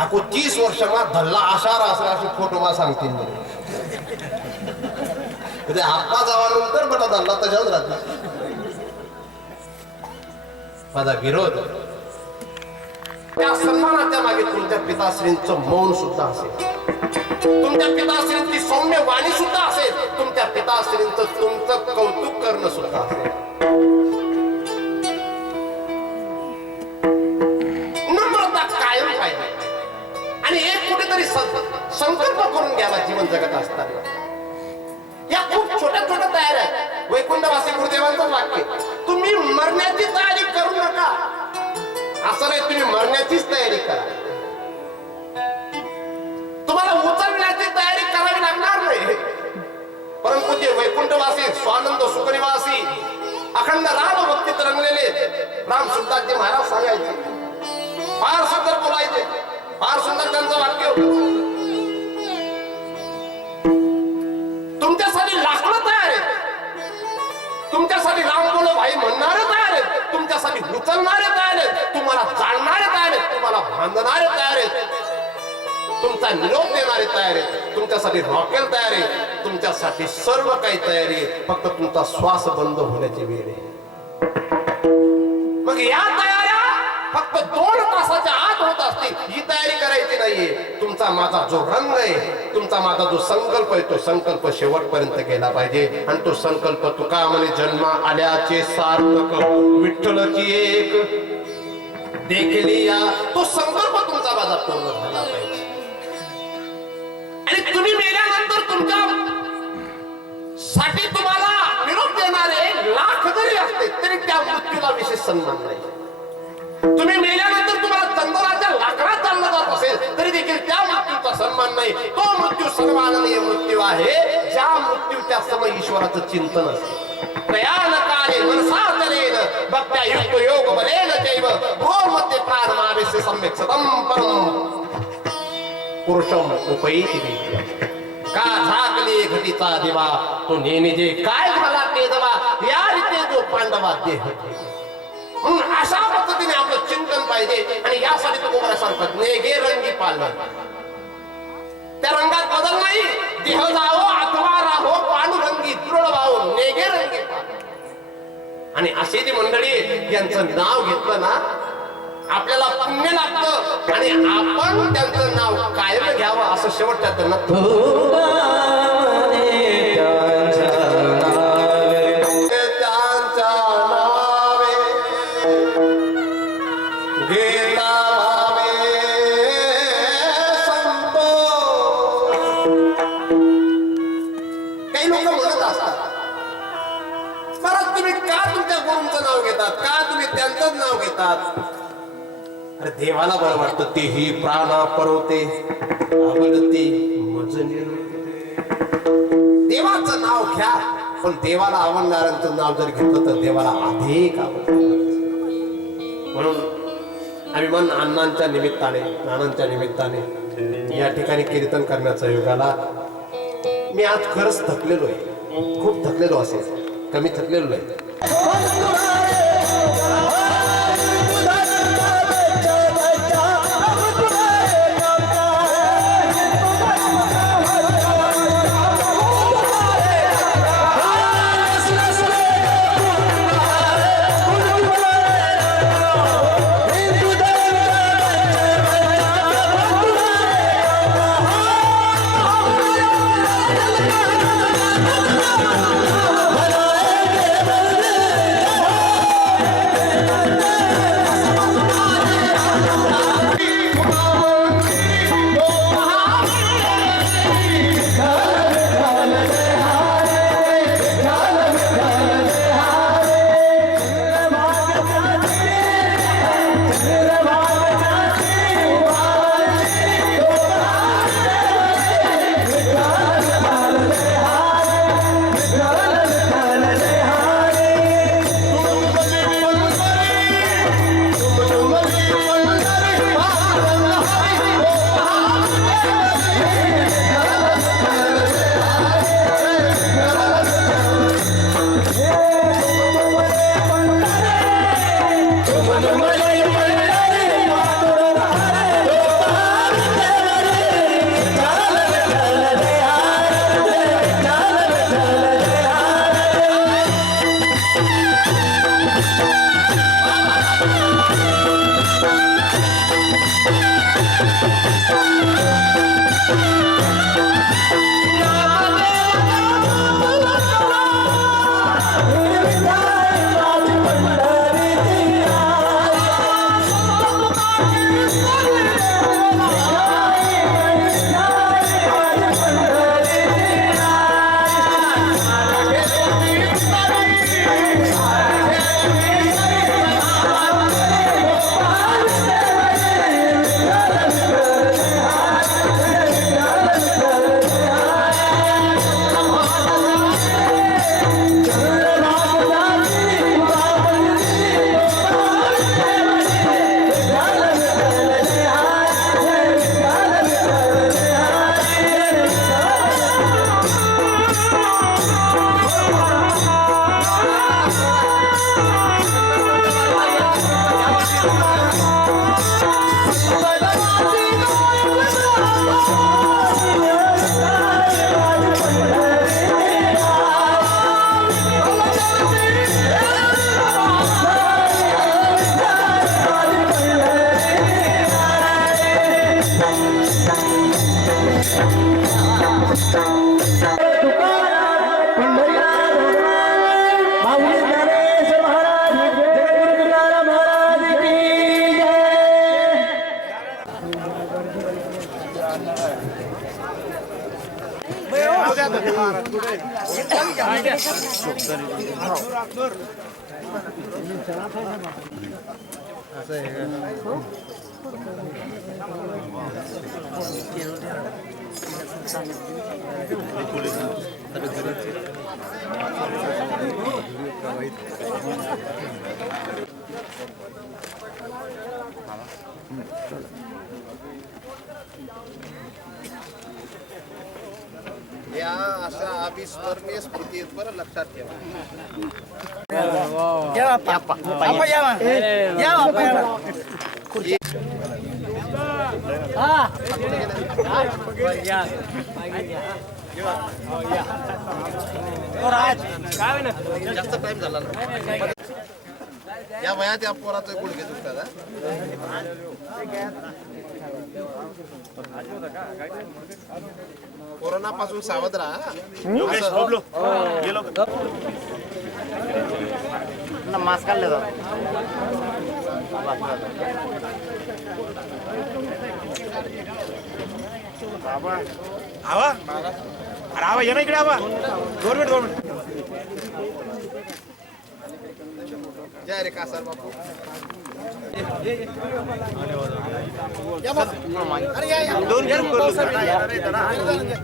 आको 30 वर्षांना धल्ला आशार असला अशी फोटो मा सांगतील म्हणे आप्पा जावानंतर बटा धल्ला तशाच राहते. माझा विरोध त्या सन्मानाच्या मागे तुमच्या पिताश्रींचं मौन सुद्धा असेल. तुमच्या पिताश्रींची सौम्य वाणी सुद्धा असेल. तुमच्या पिताश्रींचं तुमचं कौतुक करणं सुद्धा असेल. नम्रता कायम पाहिजे आणि एक कुठेतरी संकल्प करून घ्यावा जीवन जगत असताना. या खूप छोट्या छोट्या तयार आहेत. वैकुंठवासी गुरुदेवांचं वाक्य तुम्ही मरण्याची तयारी करू नका असं नाही तुम्ही मरण्याचीच तयारी करा. तुम्हाला उचलण्याची तयारी करावी लागणार नाही. परंतु जे वैकुंठवासी स्वानंद सुखनिवासी अखंड राम भक्तीत रंगलेले राम सुलतानजी महाराज सांगायचे फार सुंदर बोलायचे फार सुंदर त्यांचं वाक्य होतं. तुमच्यासाठी लाकडं तयार आहेत. तुमच्यासाठी राम बोलो भाई म्हणणारे तयार आहेत. तुमच्यासाठी उचलणारे तयार आहेत. तुम्हाला जाणणारे तयार आहेत. तुम्हाला बांधणारे तयार आहेत. तुमचा निरोप देणारे तयार आहेत. तुमच्यासाठी रॉकेल तयार आहे. तुमच्यासाठी सर्व काही तयारी आहे. फक्त तुमचा श्वास बंद होण्याची वेळ आहे. मग या तयाऱ्या फक्त 2 तासाच्या आत होत असतील ही तयारी करायची नाहीये. तुमचा माझा जो रंग आहे तुमचा माझा जो संकल्प आहे तो संकल्प शेवटपर्यंत गेला पाहिजे. आणि तो संकल्प तुका म्हणे जन्मा आल्याचे सार्थक विठ्ठलची एक देखली या तो संकल्प तुमचा माझा पूर्ण झाला पाहिजे. आणि तुम्ही मेल्यानंतर तुमच्या साठी तुम्हाला निरोप देणारे लाख जरी असते तरी त्या मृत्यूला विशेष सन्मान नाही. तुम्ही मेल्यानंतर तुम्हाला चंदनाच्या लाकडात चाललं जात असेल तरी देखील त्या मृत्यूचा सन्मान नाही. तो मृत्यू सर्वांनीय मृत्यू आहे ज्या मृत्यूच्या समय ईश्वराचं चिंतन असते. प्रयाणकाले मनसाचलेन भक्त्या युक्त योग बलेन चैव गोमध्ये प्राणमावेस्य सम्यक् सतम परम पुरुषम उपैति विद्या. का झाकली घटीचा दिवा तो नेहमी जे काय झाला ते दवा या रीते जो पांडवा देह म्हणून अशा पद्धतीने आपलं चिंतन पाहिजे. आणि यासाठी तो कोणाला सांगतात नेगे रंगी पालन. त्या रंगात बदल नाही. देह जावो अथवा राहो पांडुरंगी दृढ भाव नेगे रंगी पालन. आणि अशी जी मंडळी यांचं नाव घेतलं ना आपल्याला पुण्य लागतं आणि आपण त्यांचं नाव कायम घ्यावं असं शेवटच्या त्यांना देवाचंच नाव घेतात. अरे देवाला बरं वाटतं तेही प्राणा परवते आवडती मज निरुते. देवाचं नाव घ्या, पण देवाला आवडणाऱ्यांचं नाव जर घेतलं तर देवाला अधिक आवडतं. म्हणून अभिमान अण्णांच्या निमित्ताने, नानांच्या निमित्ताने या ठिकाणी कीर्तन करण्याचा योग आला. मी आज खरंच थकलेलो आहे, खूप थकलेलो असेल, कमी थकलेलो आहे. या अशा अविस्मरणीय स्मृती आहेत बरं, लक्षात ठेवा. जास्त टाइम झाला ना या वयात या पोराचं गुडघे दुखतात. कोरोना पासून सावध राहा. मास्क काढले आवा अरे आवा ये ना इकडे आवा. 2 मिनिट जय रे कासार बापू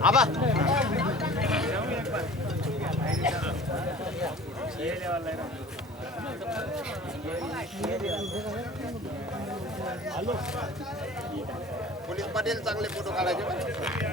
आबा पोलीस पाटील चांगले फोटो काढायचे